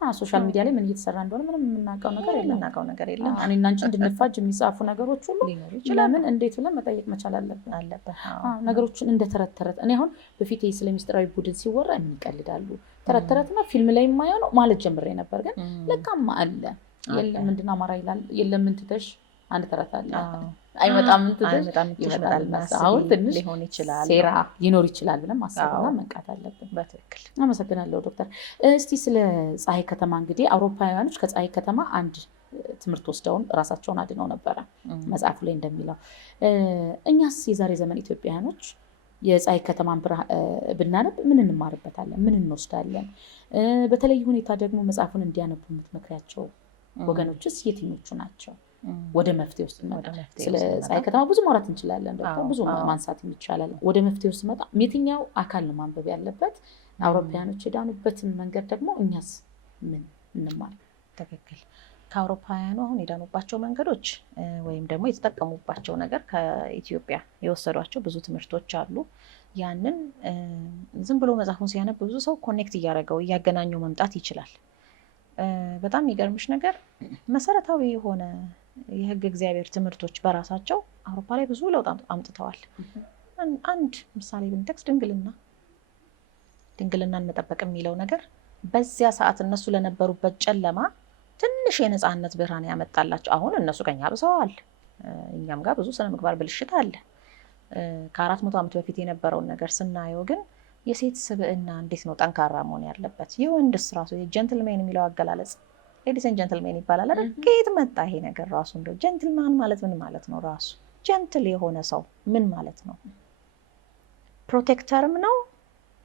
ሶሻል ሚዲያ ላይ ምን እየተሰራ እንደሆነ ምንም የምናውቀው ነገር የለም። እኔና አንቺ እንድንፋጅ የሚጻፉ ነገሮች ሁሉ ለምን እንዴት ብለን መጠየቅ መቻል አለብን። ነገሮችን እንደ ተረት ተረት እኔ አሁን በፊት ስለ ሚስጥራዊ ቡድን ሲወራ የሚቀልዳሉ ተረት ተረትና ፊልም ላይ የማየው ነው ማለት ጀምሬ ነበር። ግን ለካማ አለ የለም ምንድን አማራ ይላል የለም ምን ትተሽ አንድ ተረት አለ አይመጣም እንትተሽ ይመጣል። አሁን ትንሽ ሊሆን ይችላል ሴራ ሊኖር ይችላል ብለን ማሰብና መንቃት አለብን። በትክክል አመሰግናለሁ ዶክተር። እስቲ ስለ ፀሐይ ከተማ እንግዲህ አውሮፓውያኖች ከፀሐይ ከተማ አንድ ትምህርት ወስደውን ራሳቸውን አድነው ነበረ መጽሐፉ ላይ እንደሚለው። እኛስ የዛሬ ዘመን ኢትዮጵያውያኖች የፀሐይ ከተማን ብናነብ ምን እንማርበታለን? ምን እንወስዳለን? በተለይ ሁኔታ ደግሞ መጽሐፉን እንዲያነቡ የምትመክሪያቸው ወገኖችስ የትኞቹ ናቸው? ወደ መፍትሄ ውስጥ መጣ። ስለ ፀሐይ ከተማ ብዙ ማውራት እንችላለን፣ ብዙ ማንሳት ይቻላል። ወደ መፍትሄ ውስጥ መጣ። የትኛው አካል ነው ማንበብ ያለበት? አውሮፓውያኖች የዳኑበትን መንገድ ደግሞ እኛስ ምን እንማር? ትክክል። ከአውሮፓውያኑ አሁን የዳኑባቸው መንገዶች ወይም ደግሞ የተጠቀሙባቸው ነገር ከኢትዮጵያ የወሰዷቸው ብዙ ትምህርቶች አሉ። ያንን ዝም ብሎ መጽሐፉን ሲያነብ ብዙ ሰው ኮኔክት እያደረገው እያገናኘው መምጣት ይችላል። በጣም የሚገርምሽ ነገር መሰረታዊ የሆነ የሕግ እግዚአብሔር ትምህርቶች በራሳቸው አውሮፓ ላይ ብዙ ለውጥ አምጥተዋል። አንድ ምሳሌ ብንጠቅስ ድንግልናን መጠበቅ የሚለው ነገር በዚያ ሰዓት እነሱ ለነበሩበት ጨለማ ትንሽ የነፃነት ብርሃን ያመጣላቸው። አሁን እነሱ ከኛ ብሰዋል፣ እኛም ጋር ብዙ ስነ ምግባር ብልሽት አለ። ከ400 ዓመት በፊት የነበረውን ነገር ስናየው ግን የሴት ስብዕና እንዴት ነው ጠንካራ መሆን ያለበት? የወንድስ ራሱ የጀንትልሜን የሚለው አገላለጽ ሌዲስ ኤንድ ጀንትልሜን ይባላል አይደል? ከየት መጣ ይሄ ነገር ራሱ? እንደው ጀንትልማን ማለት ምን ማለት ነው? ራሱ ጀንትል የሆነ ሰው ምን ማለት ነው? ፕሮቴክተርም ነው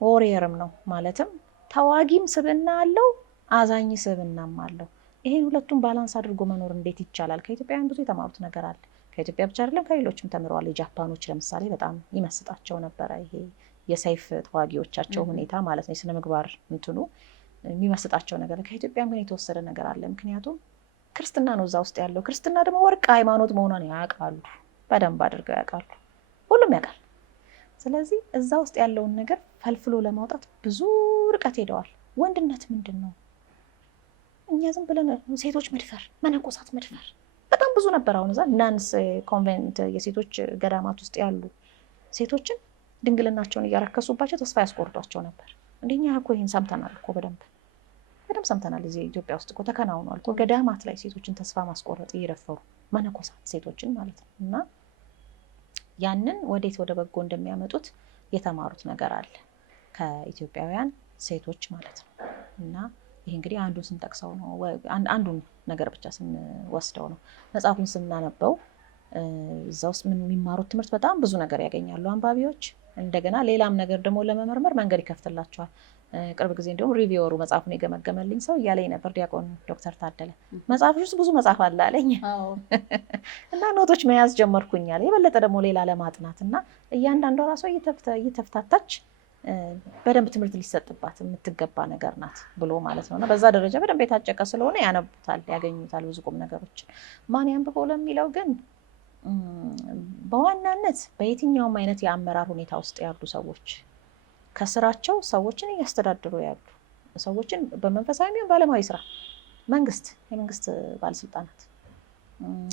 ዎሪየርም ነው። ማለትም ተዋጊም ስብዕና አለው፣ አዛኝ ስብዕናም አለው። ይሄን ሁለቱም ባላንስ አድርጎ መኖር እንዴት ይቻላል? ከኢትዮጵያውያን ብዙ የተማሩት ነገር አለ። ከኢትዮጵያ ብቻ አይደለም ከሌሎችም ተምረዋል። የጃፓኖች ለምሳሌ በጣም ይመስጣቸው ነበረ ይሄ የሰይፍ ተዋጊዎቻቸው ሁኔታ ማለት ነው። የስነ ምግባር እንትኑ የሚመስጣቸው ነገር። ከኢትዮጵያም ግን የተወሰደ ነገር አለ። ምክንያቱም ክርስትና ነው እዛ ውስጥ ያለው። ክርስትና ደግሞ ወርቅ ሃይማኖት መሆኗን ያውቃሉ፣ በደንብ አድርገው ያውቃሉ። ሁሉም ያውቃል። ስለዚህ እዛ ውስጥ ያለውን ነገር ፈልፍሎ ለማውጣት ብዙ ርቀት ሄደዋል። ወንድነት ምንድን ነው? እኛ ዝም ብለን ሴቶች መድፈር፣ መነኮሳት መድፈር በጣም ብዙ ነበር። አሁን እዛ ናንስ ኮንቬንት የሴቶች ገዳማት ውስጥ ያሉ ሴቶችን ድንግልናቸውን እያረከሱባቸው ተስፋ ያስቆርጧቸው ነበር። እንደኛ እኮ ይህን ሰምተናል እኮ በደንብ ሰምተናል። እዚህ ኢትዮጵያ ውስጥ እኮ ተከናውኗል እኮ ገዳማት ላይ ሴቶችን ተስፋ ማስቆረጥ እየደፈሩ መነኮሳት ሴቶችን ማለት ነው። እና ያንን ወዴት ወደ በጎ እንደሚያመጡት የተማሩት ነገር አለ ከኢትዮጵያውያን ሴቶች ማለት ነው። እና ይህ እንግዲህ አንዱን ስንጠቅሰው ነው፣ አንዱን ነገር ብቻ ስንወስደው ነው። መጽሐፉን ስናነበው እዛ ውስጥ የሚማሩት ትምህርት በጣም ብዙ ነገር ያገኛሉ አንባቢዎች። እንደገና ሌላም ነገር ደግሞ ለመመርመር መንገድ ይከፍትላቸዋል። ቅርብ ጊዜ እንዲሁም ሪቪወሩ መጽሐፉን የገመገመልኝ ሰው እያለኝ ነበር፣ ዲያቆን ዶክተር ታደለ መጽሐፎች ውስጥ ብዙ መጽሐፍ አለ አለኝ። እና ኖቶች መያዝ ጀመርኩኛል የበለጠ ደግሞ ሌላ ለማጥናት እና እያንዳንዷ ራሷ እየተፍታታች በደንብ ትምህርት ሊሰጥባት የምትገባ ነገር ናት ብሎ ማለት ነው። እና በዛ ደረጃ በደንብ የታጨቀ ስለሆነ ያነቡታል፣ ያገኙታል ብዙ ቁም ነገሮችን። ማን ያንብበው ለሚለው ግን በዋናነት በየትኛውም አይነት የአመራር ሁኔታ ውስጥ ያሉ ሰዎች ከስራቸው ሰዎችን እያስተዳደሩ ያሉ ሰዎችን በመንፈሳዊ ወይም በዓለማዊ ስራ መንግስት፣ የመንግስት ባለስልጣናት፣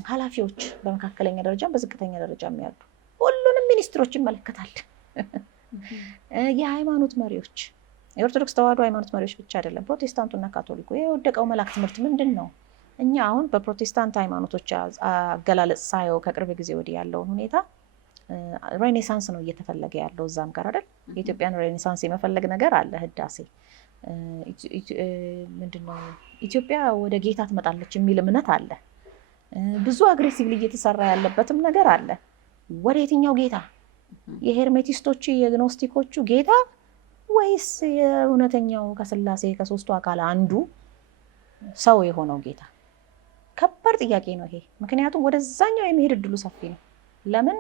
ኃላፊዎች በመካከለኛ ደረጃ በዝቅተኛ ደረጃ ያሉ ሁሉንም ሚኒስትሮች ይመለከታል። የሃይማኖት መሪዎች፣ የኦርቶዶክስ ተዋህዶ ሃይማኖት መሪዎች ብቻ አይደለም፣ ፕሮቴስታንቱና ካቶሊኩ። የወደቀው መልአክ ትምህርት ምንድን ነው? እኛ አሁን በፕሮቴስታንት ሃይማኖቶች አገላለጽ ሳየው ከቅርብ ጊዜ ወዲህ ያለውን ሁኔታ ሬኔሳንስ ነው እየተፈለገ ያለው እዛም ጋር አይደል? የኢትዮጵያን ሬኔሳንስ የመፈለግ ነገር አለ። ህዳሴ ምንድነው? ኢትዮጵያ ወደ ጌታ ትመጣለች የሚል እምነት አለ። ብዙ አግሬሲቭሊ እየተሰራ ያለበትም ነገር አለ። ወደ የትኛው ጌታ? የሄርሜቲስቶቹ የግኖስቲኮቹ ጌታ ወይስ የእውነተኛው ከስላሴ ከሶስቱ አካል አንዱ ሰው የሆነው ጌታ? ከባድ ጥያቄ ነው ይሄ። ምክንያቱም ወደዛኛው የመሄድ እድሉ ሰፊ ነው። ለምን?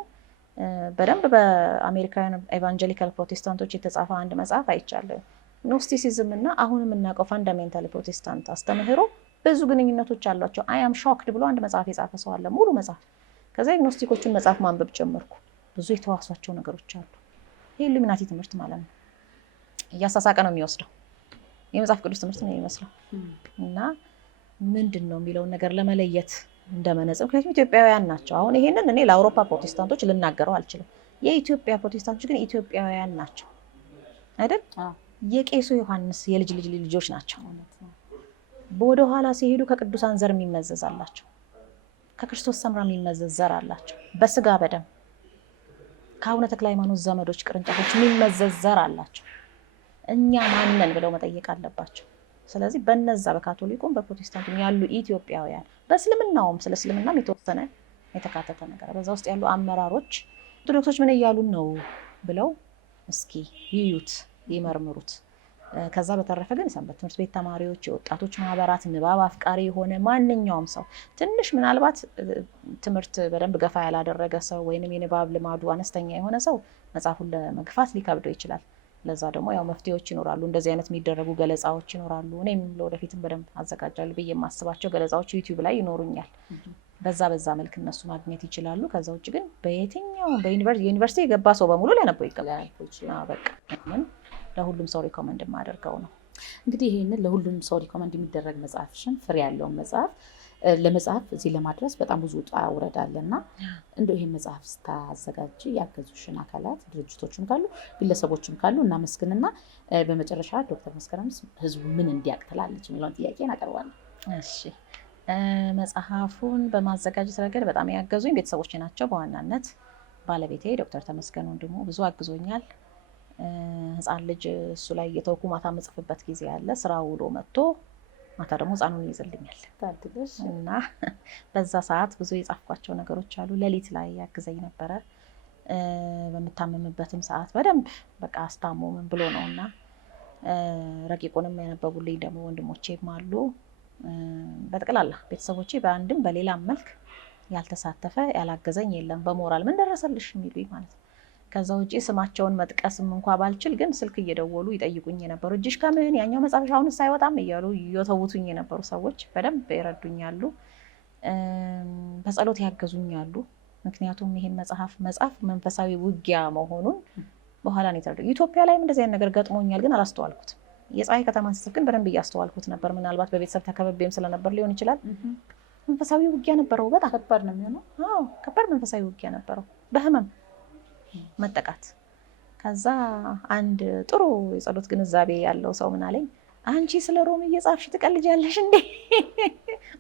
በደንብ በአሜሪካውያን ኤቫንጀሊካል ፕሮቴስታንቶች የተጻፈ አንድ መጽሐፍ አይቻለሁ። ኖስቲሲዝም እና አሁን የምናውቀው ፋንዳሜንታል ፕሮቴስታንት አስተምህሮ ብዙ ግንኙነቶች አሏቸው። አይ አም ሾክድ ብሎ አንድ መጽሐፍ የጻፈ ሰው አለ፣ ሙሉ መጽሐፍ። ከዛ የግኖስቲኮቹን መጽሐፍ ማንበብ ጀመርኩ። ብዙ የተዋሷቸው ነገሮች አሉ። ይህ ኢሉሚናቲ ትምህርት ማለት ነው። እያሳሳቀ ነው የሚወስደው። የመጽሐፍ ቅዱስ ትምህርት ነው የሚመስለው። እና ምንድን ነው የሚለውን ነገር ለመለየት እንደመነጽር፣ ምክንያቱም ኢትዮጵያውያን ናቸው። አሁን ይሄንን እኔ ለአውሮፓ ፕሮቴስታንቶች ልናገረው አልችልም። የኢትዮጵያ ፕሮቴስታንቶች ግን ኢትዮጵያውያን ናቸው አይደል? የቄሱ ዮሐንስ የልጅ ልጆች ናቸው። ወደኋላ ሲሄዱ ከቅዱሳን ዘር የሚመዘዝ አላቸው። ከክርስቶስ ሰምራ የሚመዘዝ ዘር አላቸው። በስጋ በደም ከአቡነ ተክለ ሃይማኖት ዘመዶች ቅርንጫፎች የሚመዘዝ ዘር አላቸው። እኛ ማንን ብለው መጠየቅ አለባቸው። ስለዚህ በነዛ በካቶሊኩም በፕሮቴስታንቱም ያሉ ኢትዮጵያውያን፣ በእስልምናውም ስለ እስልምናም የተወሰነ የተካተተ ነገር በዛ ውስጥ ያሉ አመራሮች ኦርቶዶክሶች ምን እያሉን ነው ብለው እስኪ ይዩት፣ ይመርምሩት። ከዛ በተረፈ ግን የሰንበት ትምህርት ቤት ተማሪዎች፣ የወጣቶች ማህበራት፣ ንባብ አፍቃሪ የሆነ ማንኛውም ሰው ትንሽ ምናልባት ትምህርት በደንብ ገፋ ያላደረገ ሰው ወይንም የንባብ ልማዱ አነስተኛ የሆነ ሰው መጽሐፉን ለመግፋት ሊከብደው ይችላል። ለዛ ደግሞ ያው መፍትሄዎች ይኖራሉ፣ እንደዚህ አይነት የሚደረጉ ገለጻዎች ይኖራሉ። እኔም ለወደፊትም በደንብ አዘጋጃለሁ ብዬ የማስባቸው ገለጻዎች ዩቲዩብ ላይ ይኖሩኛል። በዛ መልክ እነሱ ማግኘት ይችላሉ። ከዛ ውጭ ግን በየትኛው የዩኒቨርሲቲ የገባ ሰው በሙሉ ሊያነበው ይገባል። በቃ ለሁሉም ሰው ሪኮመንድ የማደርገው ነው። እንግዲህ ይህንን ለሁሉም ሰው ሪኮመንድ የሚደረግ መጽሐፍሽን ፍሬ ያለውን መጽሐፍ ለመጽሐፍ እዚህ ለማድረስ በጣም ብዙ ውጣ ውረድ አለና እንደው ይሄን መጽሐፍ ስታዘጋጅ ያገዙሽን አካላት ድርጅቶችም ካሉ ግለሰቦችም ካሉ እናመስግንና በመጨረሻ ዶክተር መስከረም ህዝቡ ምን እንዲያውቅ ትላለች የሚለውን ጥያቄ እናቀርባለን። እሺ፣ መጽሐፉን በማዘጋጀት ረገድ በጣም ያገዙኝ ቤተሰቦቼ ናቸው። በዋናነት ባለቤቴ ዶክተር ተመስገን ወንድሙ ብዙ አግዞኛል። ህፃን ልጅ እሱ ላይ የተወኩ ማታ መጽፍበት ጊዜ አለ። ስራ ውሎ መጥቶ ማታ ደግሞ ህፃኑን ይይዝልኛል እና በዛ ሰዓት ብዙ የጻፍኳቸው ነገሮች አሉ። ሌሊት ላይ ያግዘኝ ነበረ። በምታመምበትም ሰዓት በደንብ በቃ አስታሞ ምን ብሎ ነው እና ረቂቁንም ያነበቡልኝ ደግሞ ወንድሞቼም አሉ። በጠቅላላ ቤተሰቦቼ በአንድም በሌላም መልክ ያልተሳተፈ ያላገዘኝ የለም። በሞራል ምን ደረሰልሽ የሚሉኝ ማለት ነው። ከዛ ውጪ ስማቸውን መጥቀስም እንኳ ባልችል ግን ስልክ እየደወሉ ይጠይቁኝ የነበሩ እጅሽ ከምን ያኛው መጽሐፍሽ አሁንስ አይወጣም እያሉ እየተውቱኝ የነበሩ ሰዎች በደንብ ይረዱኛሉ። በጸሎት ያገዙኛሉ። ምክንያቱም ይሄን መጽሐፍ መንፈሳዊ ውጊያ መሆኑን በኋላ ነው የተረዳሁት። ኢትዮጵያ ላይም እንደዚህ አይነት ነገር ገጥሞኛል፣ ግን አላስተዋልኩትም። የፀሐይ ከተማን ስጽፍ ግን በደንብ እያስተዋልኩት ነበር። ምናልባት በቤተሰብ ተከበቤም ስለነበር ሊሆን ይችላል። መንፈሳዊ ውጊያ ነበረው። በጣም ከባድ ነው የሚሆነው። አዎ ከባድ መንፈሳዊ ውጊያ ነበረው። በህመም መጠቃት። ከዛ አንድ ጥሩ የጸሎት ግንዛቤ ያለው ሰው ምን አለኝ፣ አንቺ ስለ ሮም እየጻፍሽ ትቀልጃለሽ እንዴ?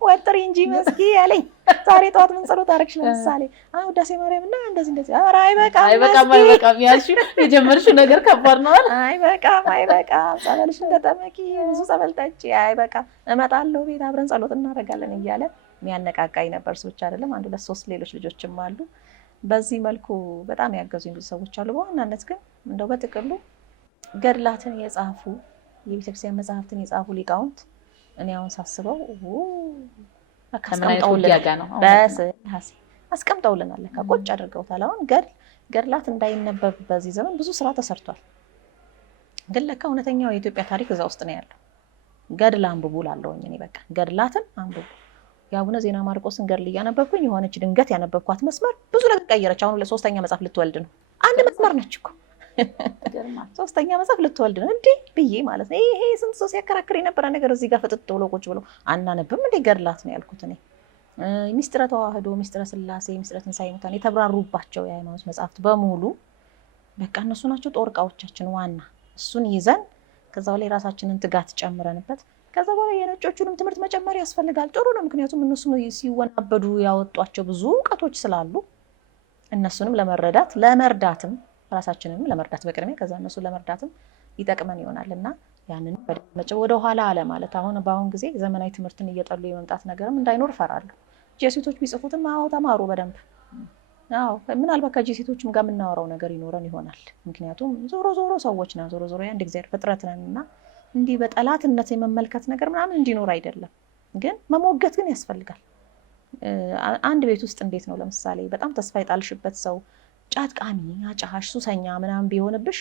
ወጥሪ እንጂ መስኪ ያለኝ። ዛሬ ጠዋት ምን ጸሎት አደረግሽ? ለምሳሌ ውዳሴ ማርያም እና እንደዚህ ኧረ አይበቃም ያልሽው የጀመርሽው ነገር ከባድ ነው። አይበቃም ጸበልሽን ተጠመቂ፣ ብዙ ጸበል ጠጪ፣ አይበቃም እመጣለሁ ቤት አብረን ጸሎት እናደርጋለን እያለ የሚያነቃቃኝ ነበር። እሱ ብቻ አይደለም፣ 1 2 3 ሌሎች ልጆችም አሉ። በዚህ መልኩ በጣም ያገዙኝ ብዙ ሰዎች አሉ። በዋናነት ግን እንደው በጥቅሉ ገድላትን የጻፉ የቤተክርስቲያን መጽሐፍትን የጻፉ ሊቃውንት እኔ አሁን ሳስበው አስቀምጠውልናል። ለካ ቁጭ አድርገውታል። አሁን ገድላት እንዳይነበብ በዚህ ዘመን ብዙ ስራ ተሰርቷል። ግን ለካ እውነተኛው የኢትዮጵያ ታሪክ እዛ ውስጥ ነው ያለው። ገድል አንብቡ ላለውኝ እኔ በቃ ገድላትን አንብቡ። የአቡነ ዜና ማርቆስን ገድል እያነበብኩኝ የሆነች ድንገት ያነበብኳት መስመር ብዙ ነገር ቀየረች። አሁን ለሶስተኛ መጽሐፍ ልትወልድ ነው። አንድ መስመር ነች እኮ ሶስተኛ መጽሐፍ ልትወልድ ነው እንዴ ብዬ ማለት ነው። ይሄ ስንት ሰው ሲያከራክር የነበረ ነገር እዚህ ጋር ፍጥጥ ብሎ ቁጭ ብሎ አናነብም እንዴ ገድላት ነው ያልኩት እኔ። ሚስጥረ ተዋህዶ፣ ሚስጥረ ስላሴ፣ ሚስጥረ ትንሣኤ ሙታን የተብራሩባቸው የሃይማኖት መጽሐፍት በሙሉ በቃ እነሱ ናቸው ጦር ዕቃዎቻችን ዋና። እሱን ይዘን ከዛ ላይ ራሳችንን ትጋት ጨምረንበት ከዛ በኋላ የነጮቹንም ትምህርት መጨመር ያስፈልጋል። ጥሩ ነው፣ ምክንያቱም እነሱ ሲወናበዱ ያወጧቸው ብዙ እውቀቶች ስላሉ እነሱንም ለመርዳትም ራሳችንንም ለመርዳት በቅድሚያ ከዛ እነሱ ለመርዳትም ይጠቅመን ይሆናል እና ያንን ወደ ኋላ አለ ማለት በአሁን ጊዜ ዘመናዊ ትምህርትን እየጠሉ የመምጣት ነገርም እንዳይኖር እፈራለሁ። ጄሱቶች ቢጽፉትም ተማሩ በደንብ። ምናልባት ከጄሱቶችም ጋር የምናወራው ነገር ይኖረን ይሆናል። ምክንያቱም ዞሮ ሰዎች ነን፣ ዞሮ የአንድ እግዚአብሔር ፍጥረት ነን እና እንዲህ በጠላትነት የመመልከት ነገር ምናምን እንዲኖር አይደለም። ግን መሞገት ግን ያስፈልጋል። አንድ ቤት ውስጥ እንዴት ነው ለምሳሌ በጣም ተስፋ የጣልሽበት ሰው ጫት ቃሚ፣ አጫሽ፣ ሱሰኛ ምናምን ቢሆንብሽ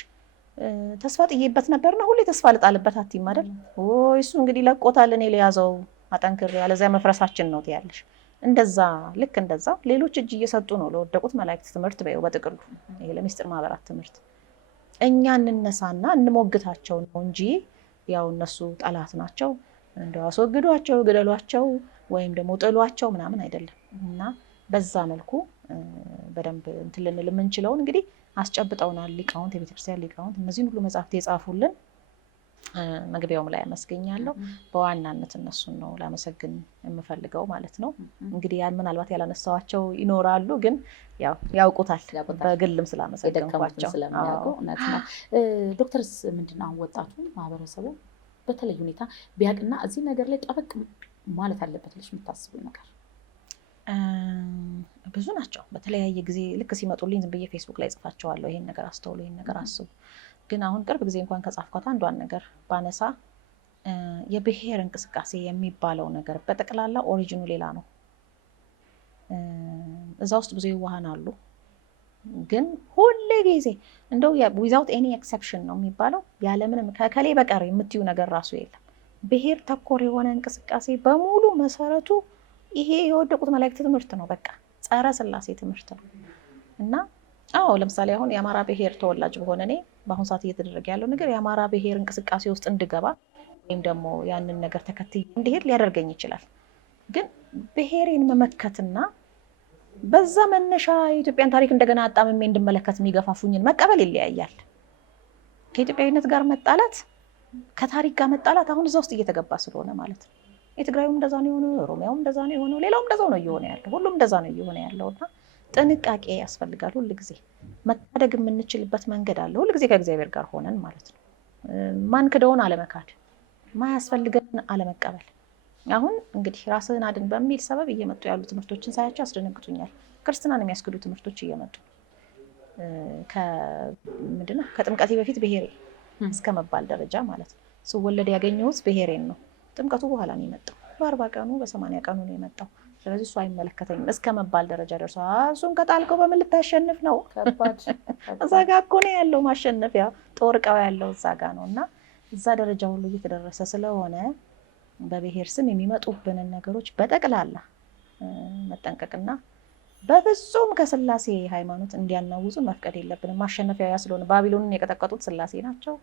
ተስፋ ጥዬበት ነበርና ሁሌ ተስፋ ልጣልበት አትይም አይደል? ወይ እሱ እንግዲህ ለቆታል እኔ ለያዘው አጠንክሬ ያለዚያ መፍረሳችን ነው ትያለሽ። ልክ እንደዛ ሌሎች እጅ እየሰጡ ነው ለወደቁት መላእክት ትምህርት በይው በጥቅሉ ይሄ ለምስጢር ማህበራት ትምህርት እኛ እንነሳና እንሞግታቸው ነው እንጂ ያው እነሱ ጠላት ናቸው እንደው አስወግዷቸው፣ ግደሏቸው ወይም ደግሞ ጥሏቸው ምናምን አይደለም። እና በዛ መልኩ በደንብ እንትን ልንል የምንችለውን እንግዲህ አስጨብጠውናል ሊቃውንት፣ የቤተክርስቲያን ሊቃውንት እነዚህን ሁሉ መጽሐፍት የጻፉልን። መግቢያውም ላይ አመስገኛለሁ። በዋናነት እነሱን ነው ላመሰግን የምፈልገው ማለት ነው። እንግዲህ ምናልባት ያላነሳዋቸው ይኖራሉ፣ ግን ያውቁታል በግልም ስላመሰገንኳቸው ስለሚያውቁ እውነት ነው። ዶክተርስ ምንድነው አሁን ወጣቱ ማህበረሰቡ በተለይ ሁኔታ ቢያውቅና እዚህ ነገር ላይ ጠበቅ ማለት አለበት ልሽ የምታስቡ ነገር? ብዙ ናቸው። በተለያየ ጊዜ ልክ ሲመጡልኝ ዝም ብዬ ፌስቡክ ላይ ጽፋቸዋለሁ። ይሄን ነገር አስተውሉ፣ ይሄን ነገር አስቡ። ግን አሁን ቅርብ ጊዜ እንኳን ከጻፍኳት አንዷን ነገር ባነሳ የብሔር እንቅስቃሴ የሚባለው ነገር በጠቅላላ ኦሪጂኑ ሌላ ነው። እዛ ውስጥ ብዙ ይዋሃን አሉ። ግን ሁሌ ጊዜ እንደው ዊዛውት ኤኒ ኤክሰፕሽን ነው የሚባለው ያለምንም ከከሌ በቀር የምትዩ ነገር ራሱ የለም። ብሔር ተኮር የሆነ እንቅስቃሴ በሙሉ መሰረቱ ይሄ የወደቁት መላእክት ትምህርት ነው። በቃ ጸረ ስላሴ ትምህርት ነው። እና ለምሳሌ አሁን የአማራ ብሔር ተወላጅ በሆነ እኔ በአሁኑ ሰዓት እየተደረገ ያለው ነገር የአማራ ብሔር እንቅስቃሴ ውስጥ እንድገባ ወይም ደግሞ ያንን ነገር ተከትዬ እንዲሄድ ሊያደርገኝ ይችላል። ግን ብሔሬን መመከትና በዛ መነሻ የኢትዮጵያን ታሪክ እንደገና አጣምሜ እንድመለከት የሚገፋፉኝን መቀበል ይለያያል። ከኢትዮጵያዊነት ጋር መጣላት፣ ከታሪክ ጋር መጣላት አሁን እዛ ውስጥ እየተገባ ስለሆነ ማለት ነው። የትግራዩም እንደዛ ነው የሆነው፣ ኦሮሚያውም እንደዛ ነው የሆነው፣ ሌላውም እንደዛ ነው እየሆነ ያለው፣ ሁሉም እንደዛ ነው እየሆነ ያለው። እና ጥንቃቄ ያስፈልጋል። ሁል ጊዜ መታደግ የምንችልበት መንገድ አለ። ሁል ጊዜ ከእግዚአብሔር ጋር ሆነን ማለት ነው። ማንክደውን አለመካድ፣ ማያስፈልገን አለመቀበል። አሁን እንግዲህ ራስህን አድን በሚል ሰበብ እየመጡ ያሉ ትምህርቶችን ሳያቸው ያስደነግጡኛል። ክርስትናን የሚያስክዱ ትምህርቶች እየመጡ ምንድነው ከጥምቀቴ በፊት ብሔሬ እስከ መባል ደረጃ ማለት ነው። ስወለድ ያገኘሁት ብሔሬን ነው። ጥምቀቱ በኋላ ነው የመጣው። በ40 ቀኑ በ80 ቀኑ ነው የመጣው። ስለዚህ እሱ አይመለከተኝም እስከ መባል ደረጃ ደርሷል። እሱን ከጣልከው በምን ልታሸንፍ ነው? እዛ ጋ እኮ ነው ያለው ማሸነፊያ፣ ጦር ዕቃው ያለው እዛ ጋ ነው። እና እዛ ደረጃ ሁሉ እየተደረሰ ስለሆነ በብሔር ስም የሚመጡብንን ነገሮች በጠቅላላ መጠንቀቅና በፍጹም ከስላሴ ሃይማኖት እንዲያናውዙ መፍቀድ የለብንም። ማሸነፊያ ያ ስለሆነ ባቢሎንን የቀጠቀጡት ስላሴ ናቸው።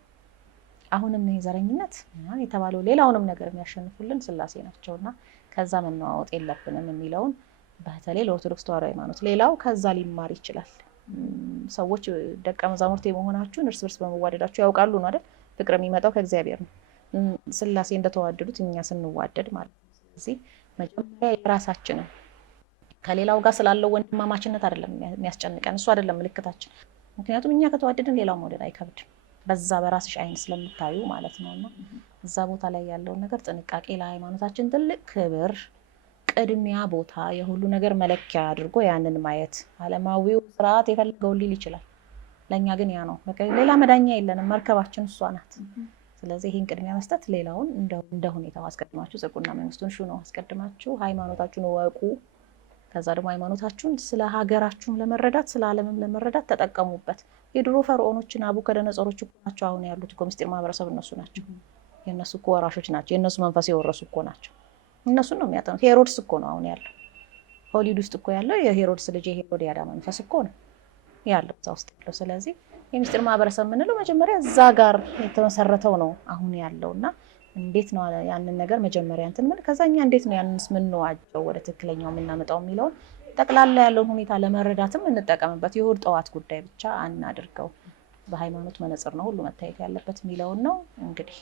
አሁንም ዘረኝነት የተባለው ሌላውንም ነገር የሚያሸንፉልን ስላሴ ናቸውና ከዛ መነዋወጥ የለብንም የሚለውን በተለይ ለኦርቶዶክስ ተዋሕዶ ሃይማኖት። ሌላው ከዛ ሊማር ይችላል። ሰዎች ደቀ መዛሙርት የመሆናችሁን እርስ በርስ በመዋደዳችሁ ያውቃሉ ነው አይደል? ፍቅር የሚመጣው ከእግዚአብሔር ነው። ስላሴ እንደተዋደዱት እኛ ስንዋደድ ማለት ነው። ስለዚህ መጀመሪያ የራሳችንን ከሌላው ጋር ስላለው ወንድማማችነት አይደለም የሚያስጨንቀን፣ እሱ አይደለም ምልክታችን። ምክንያቱም እኛ ከተዋደድን ሌላው መውደድ አይከብድም። በዛ በራስሽ አይን ስለምታዩ ማለት ነውና እዛ ቦታ ላይ ያለውን ነገር ጥንቃቄ፣ ለሃይማኖታችን ትልቅ ክብር፣ ቅድሚያ ቦታ፣ የሁሉ ነገር መለኪያ አድርጎ ያንን ማየት። ዓለማዊው ስርዓት የፈለገውን ሊል ይችላል። ለእኛ ግን ያ ነው በቃ። ሌላ መዳኛ የለንም፣ መርከባችን እሷ ናት። ስለዚህ ይህን ቅድሚያ መስጠት፣ ሌላውን እንደ ሁኔታው አስቀድማችሁ ጽድቁና መንግስቱን ሹ ነው። አስቀድማችሁ ሃይማኖታችሁን ወቁ። ከዛ ደግሞ ሃይማኖታችሁን ስለ ሀገራችሁም ለመረዳት ስለ ዓለምም ለመረዳት ተጠቀሙበት። የድሮ ፈርዖኖችን ናቡከደነጾሮች እኮ ናቸው አሁን ያሉት እኮ ምስጢር ማህበረሰብ እነሱ ናቸው። የእነሱ እኮ ወራሾች ናቸው። የእነሱ መንፈስ የወረሱ እኮ ናቸው። እነሱን ነው የሚያጠኑት። ሄሮድስ እኮ ነው አሁን ያለው ሆሊውድ ውስጥ እኮ ያለው የሄሮድስ ልጅ የሄሮድያዳ መንፈስ እኮ ነው ያለው እዛ ውስጥ ያለው። ስለዚህ የምስጢር ማህበረሰብ የምንለው መጀመሪያ እዛ ጋር የተመሰረተው ነው አሁን ያለው። እና እንዴት ነው ያንን ነገር መጀመሪያ እንትን ምን ከዛኛ እንዴት ነው ያንንስ የምንዋጀው ወደ ትክክለኛው የምናመጣው የሚለውን ጠቅላላ ያለውን ሁኔታ ለመረዳትም እንጠቀምበት። የእሑድ ጠዋት ጉዳይ ብቻ አናድርገው። በሃይማኖት መነጽር ነው ሁሉ መታየት ያለበት የሚለውን ነው እንግዲህ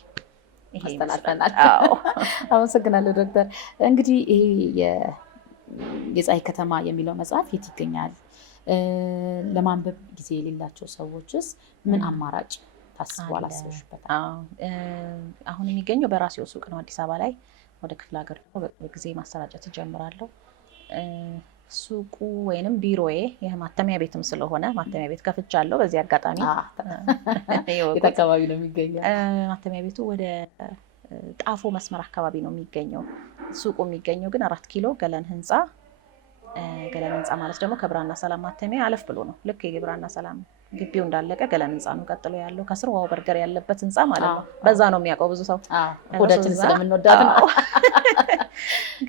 ይሄ አስተላልፈናል። አመሰግናለሁ ዶክተር። እንግዲህ ይሄ የፀሐይ ከተማ የሚለው መጽሐፍ የት ይገኛል? ለማንበብ ጊዜ የሌላቸው ሰዎችስ ምን አማራጭ ታስቧል? አስበሽበታል? አሁን የሚገኘው በራሴው ሱቅ ነው አዲስ አበባ ላይ። ወደ ክፍለ ሀገር በቅርብ ጊዜ ማሰራጨት እጀምራለሁ። ሱቁ ወይንም ቢሮዬ የማተሚያ ቤትም ስለሆነ ማተሚያ ቤት ከፍቻለሁ። በዚህ አጋጣሚ የት አካባቢ ነው የሚገኘው? ማተሚያ ቤቱ ወደ ጣፎ መስመር አካባቢ ነው የሚገኘው። ሱቁ የሚገኘው ግን 4 ኪሎ ገለን ህንፃ። ገለን ህንፃ ማለት ደግሞ ከብራና ሰላም ማተሚያ አለፍ ብሎ ነው። ልክ የብራና ሰላም ግቢው እንዳለቀ ገለን ህንፃ ነው ቀጥሎ ያለው። ከስር ዋው በርገር ያለበት ህንፃ ማለት ነው። በዛ ነው የሚያውቀው ብዙ ሰው ወዳችን ስለምንወዳት ነው።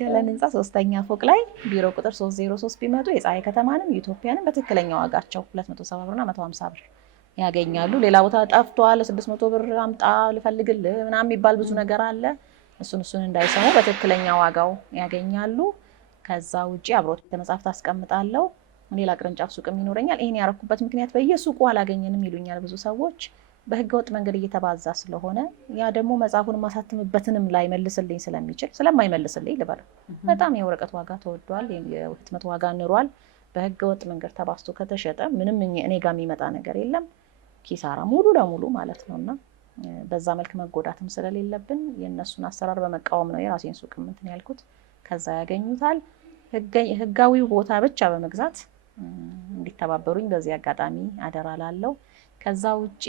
ገለን ህንፃ 3ኛ ፎቅ ላይ ቢሮ ቁጥር 303 ቢመጡ የፀሐይ ከተማንም ኢትዮጵያንም በትክክለኛ ዋጋቸው 270 ብርና 150 ብር ያገኛሉ። ሌላ ቦታ ጠፍቷል 600 ብር አምጣ ልፈልግልህ ምናምን የሚባል ብዙ ነገር አለ። እሱን እንዳይሰሙ በትክክለኛ ዋጋው ያገኛሉ። ከዛ ውጪ አብሮት መጽሐፍት አስቀምጣለሁ። ሌላ ቅርንጫፍ ሱቅም ይኖረኛል። ይሄን ያረኩበት ምክንያት በየሱቁ አላገኘንም ይሉኛል ብዙ ሰዎች። በህገወጥ መንገድ እየተባዛ ስለሆነ ያ ደግሞ መጽሐፉን ማሳተምበትንም ላይ መልስልኝ ስለማይመልስልኝ ልበል። በጣም የወረቀት ዋጋ ተወዷል፣ የህትመት ዋጋ ንሯል። በህገወጥ መንገድ ተባዝቶ ከተሸጠ ምንም እኔ ጋር የሚመጣ ነገር የለም፣ ኪሳራ ሙሉ ለሙሉ ማለት ነውና በዛ መልክ መጎዳትም ስለሌለብን የእነሱን አሰራር በመቃወም ነው የራሴን ሱቅ እንትን ያልኩት። ከዛ ያገኙታል። ህጋዊው ቦታ ብቻ በመግዛት እንዲተባበሩኝ በዚህ አጋጣሚ አደራ ላለው። ከዛ ውጪ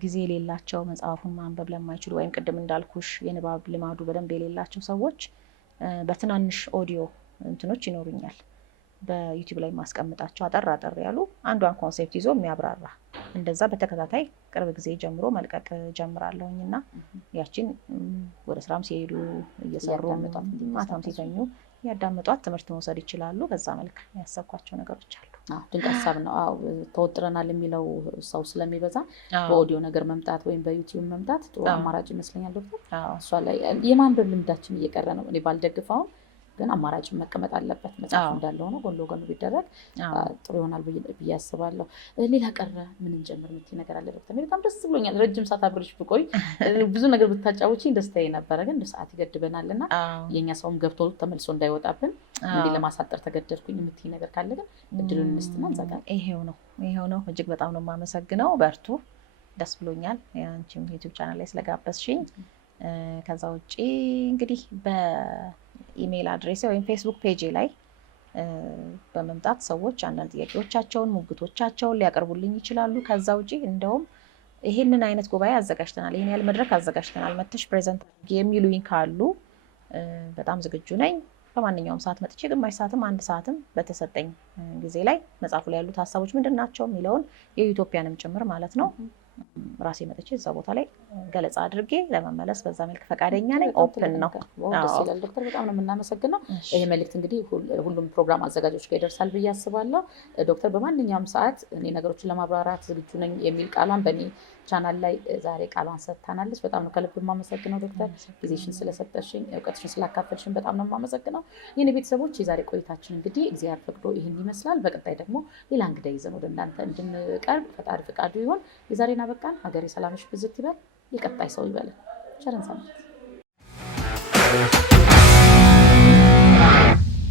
ጊዜ የሌላቸው መጽሐፉን ማንበብ ለማይችሉ ወይም ቅድም እንዳልኩሽ የንባብ ልማዱ በደንብ የሌላቸው ሰዎች በትናንሽ ኦዲዮ እንትኖች ይኖሩኛል በዩቲዩብ ላይ ማስቀምጣቸው አጠር ያሉ አንዷን ኮንሴፕት ይዞ የሚያብራራ እንደዛ በተከታታይ ቅርብ ጊዜ ጀምሮ መልቀቅ ጀምራለሁኝ እና ያቺን ወደ ስራም ሲሄዱ እየሰሩ ማታም ሲተኙ ያዳምጧት ትምህርት መውሰድ ይችላሉ። በዛ መልክ ያሰብኳቸው ነገሮች አሉ። ድንቅ ሀሳብ ነው። ተወጥረናል የሚለው ሰው ስለሚበዛ በኦዲዮ ነገር መምጣት ወይም በዩቲዩብ መምጣት ጥሩ አማራጭ ይመስለኛል ዶክተር። እሷ ላይ የማንበብ ልምዳችን እየቀረ ነው። እኔ ባልደግፈውም ግን አማራጭን መቀመጥ አለበት። መጽሐፍ እንዳለ ሆኖ ጎን ለጎን ቢደረግ ጥሩ ይሆናል ብዬ አስባለሁ። ሌላ ቀረ ምን እንጀምር የምትይ ነገር አለ ዶክተር? በጣም ደስ ብሎኛል። ረጅም ሰዓት አብሬሽ ብቆይ ብዙ ነገር ብታጫውቺኝ ደስታዬ ነበረ፣ ግን ሰዓት ይገድበናልና የኛ ሰውም ገብቶ ተመልሶ እንዳይወጣብን እንዲህ ለማሳጠር ተገደድኩኝ የምትይ ነገር ካለ ግን እድሉን እንስጥና እንዘጋለን። ይሄው ነው። እጅግ በጣም ነው የማመሰግነው። በርቱ። ደስ ብሎኛል አንቺም ዩቲዩብ ቻናል ላይ ስለጋበዝሽኝ። ከዛ ውጪ እንግዲህ በኢሜል አድሬስ ወይም ፌስቡክ ፔጅ ላይ በመምጣት ሰዎች አንዳንድ ጥያቄዎቻቸውን ሙግቶቻቸውን ሊያቀርቡልኝ ይችላሉ። ከዛ ውጪ እንደውም ይሄንን አይነት ጉባኤ አዘጋጅተናል፣ ይሄን ያህል መድረክ አዘጋጅተናል፣ መተሽ ፕሬዘንት የሚሉኝ ካሉ በጣም ዝግጁ ነኝ። በማንኛውም ሰዓት መጥቼ ግማሽ ሰዓትም አንድ ሰዓትም በተሰጠኝ ጊዜ ላይ መጽሐፉ ላይ ያሉት ሀሳቦች ምንድን ናቸው የሚለውን የኢትዮጵያንም ጭምር ማለት ነው ራሴ መጥቼ እዛ ቦታ ላይ ገለጻ አድርጌ ለመመለስ በዛ መልክ ፈቃደኛ ነኝ። ኦፕን ነው። ደስ ይላል ዶክተር፣ በጣም ነው የምናመሰግነው። ይሄ መልእክት እንግዲህ ሁሉም ፕሮግራም አዘጋጆች ጋር ይደርሳል ብዬ አስባለሁ። ዶክተር በማንኛውም ሰዓት እኔ ነገሮችን ለማብራራት ዝግጁ ነኝ የሚል ቃሏን በእኔ ቻናል ላይ ዛሬ ቃሏን ሰጥታናለች። በጣም ነው ከልብ የማመሰግነው ዶክተር፣ ጊዜሽን ስለሰጠሽኝ እውቀትሽን ስላካፈልሽኝ በጣም ነው የማመሰግነው። የኔ ቤተሰቦች የዛሬ ቆይታችን እንግዲህ እግዚአብሔር ፈቅዶ ይህን ይመስላል። በቀጣይ ደግሞ ሌላ እንግዳ ይዘን ወደ እናንተ እንድንቀርብ ፈጣሪ ፈቃዱ ይሆን። የዛሬን አበቃን። ሀገሬ ሰላምሽ ብዝት ይበል። የቀጣይ ሰው ይበልን። ቸር ሰንብቱ።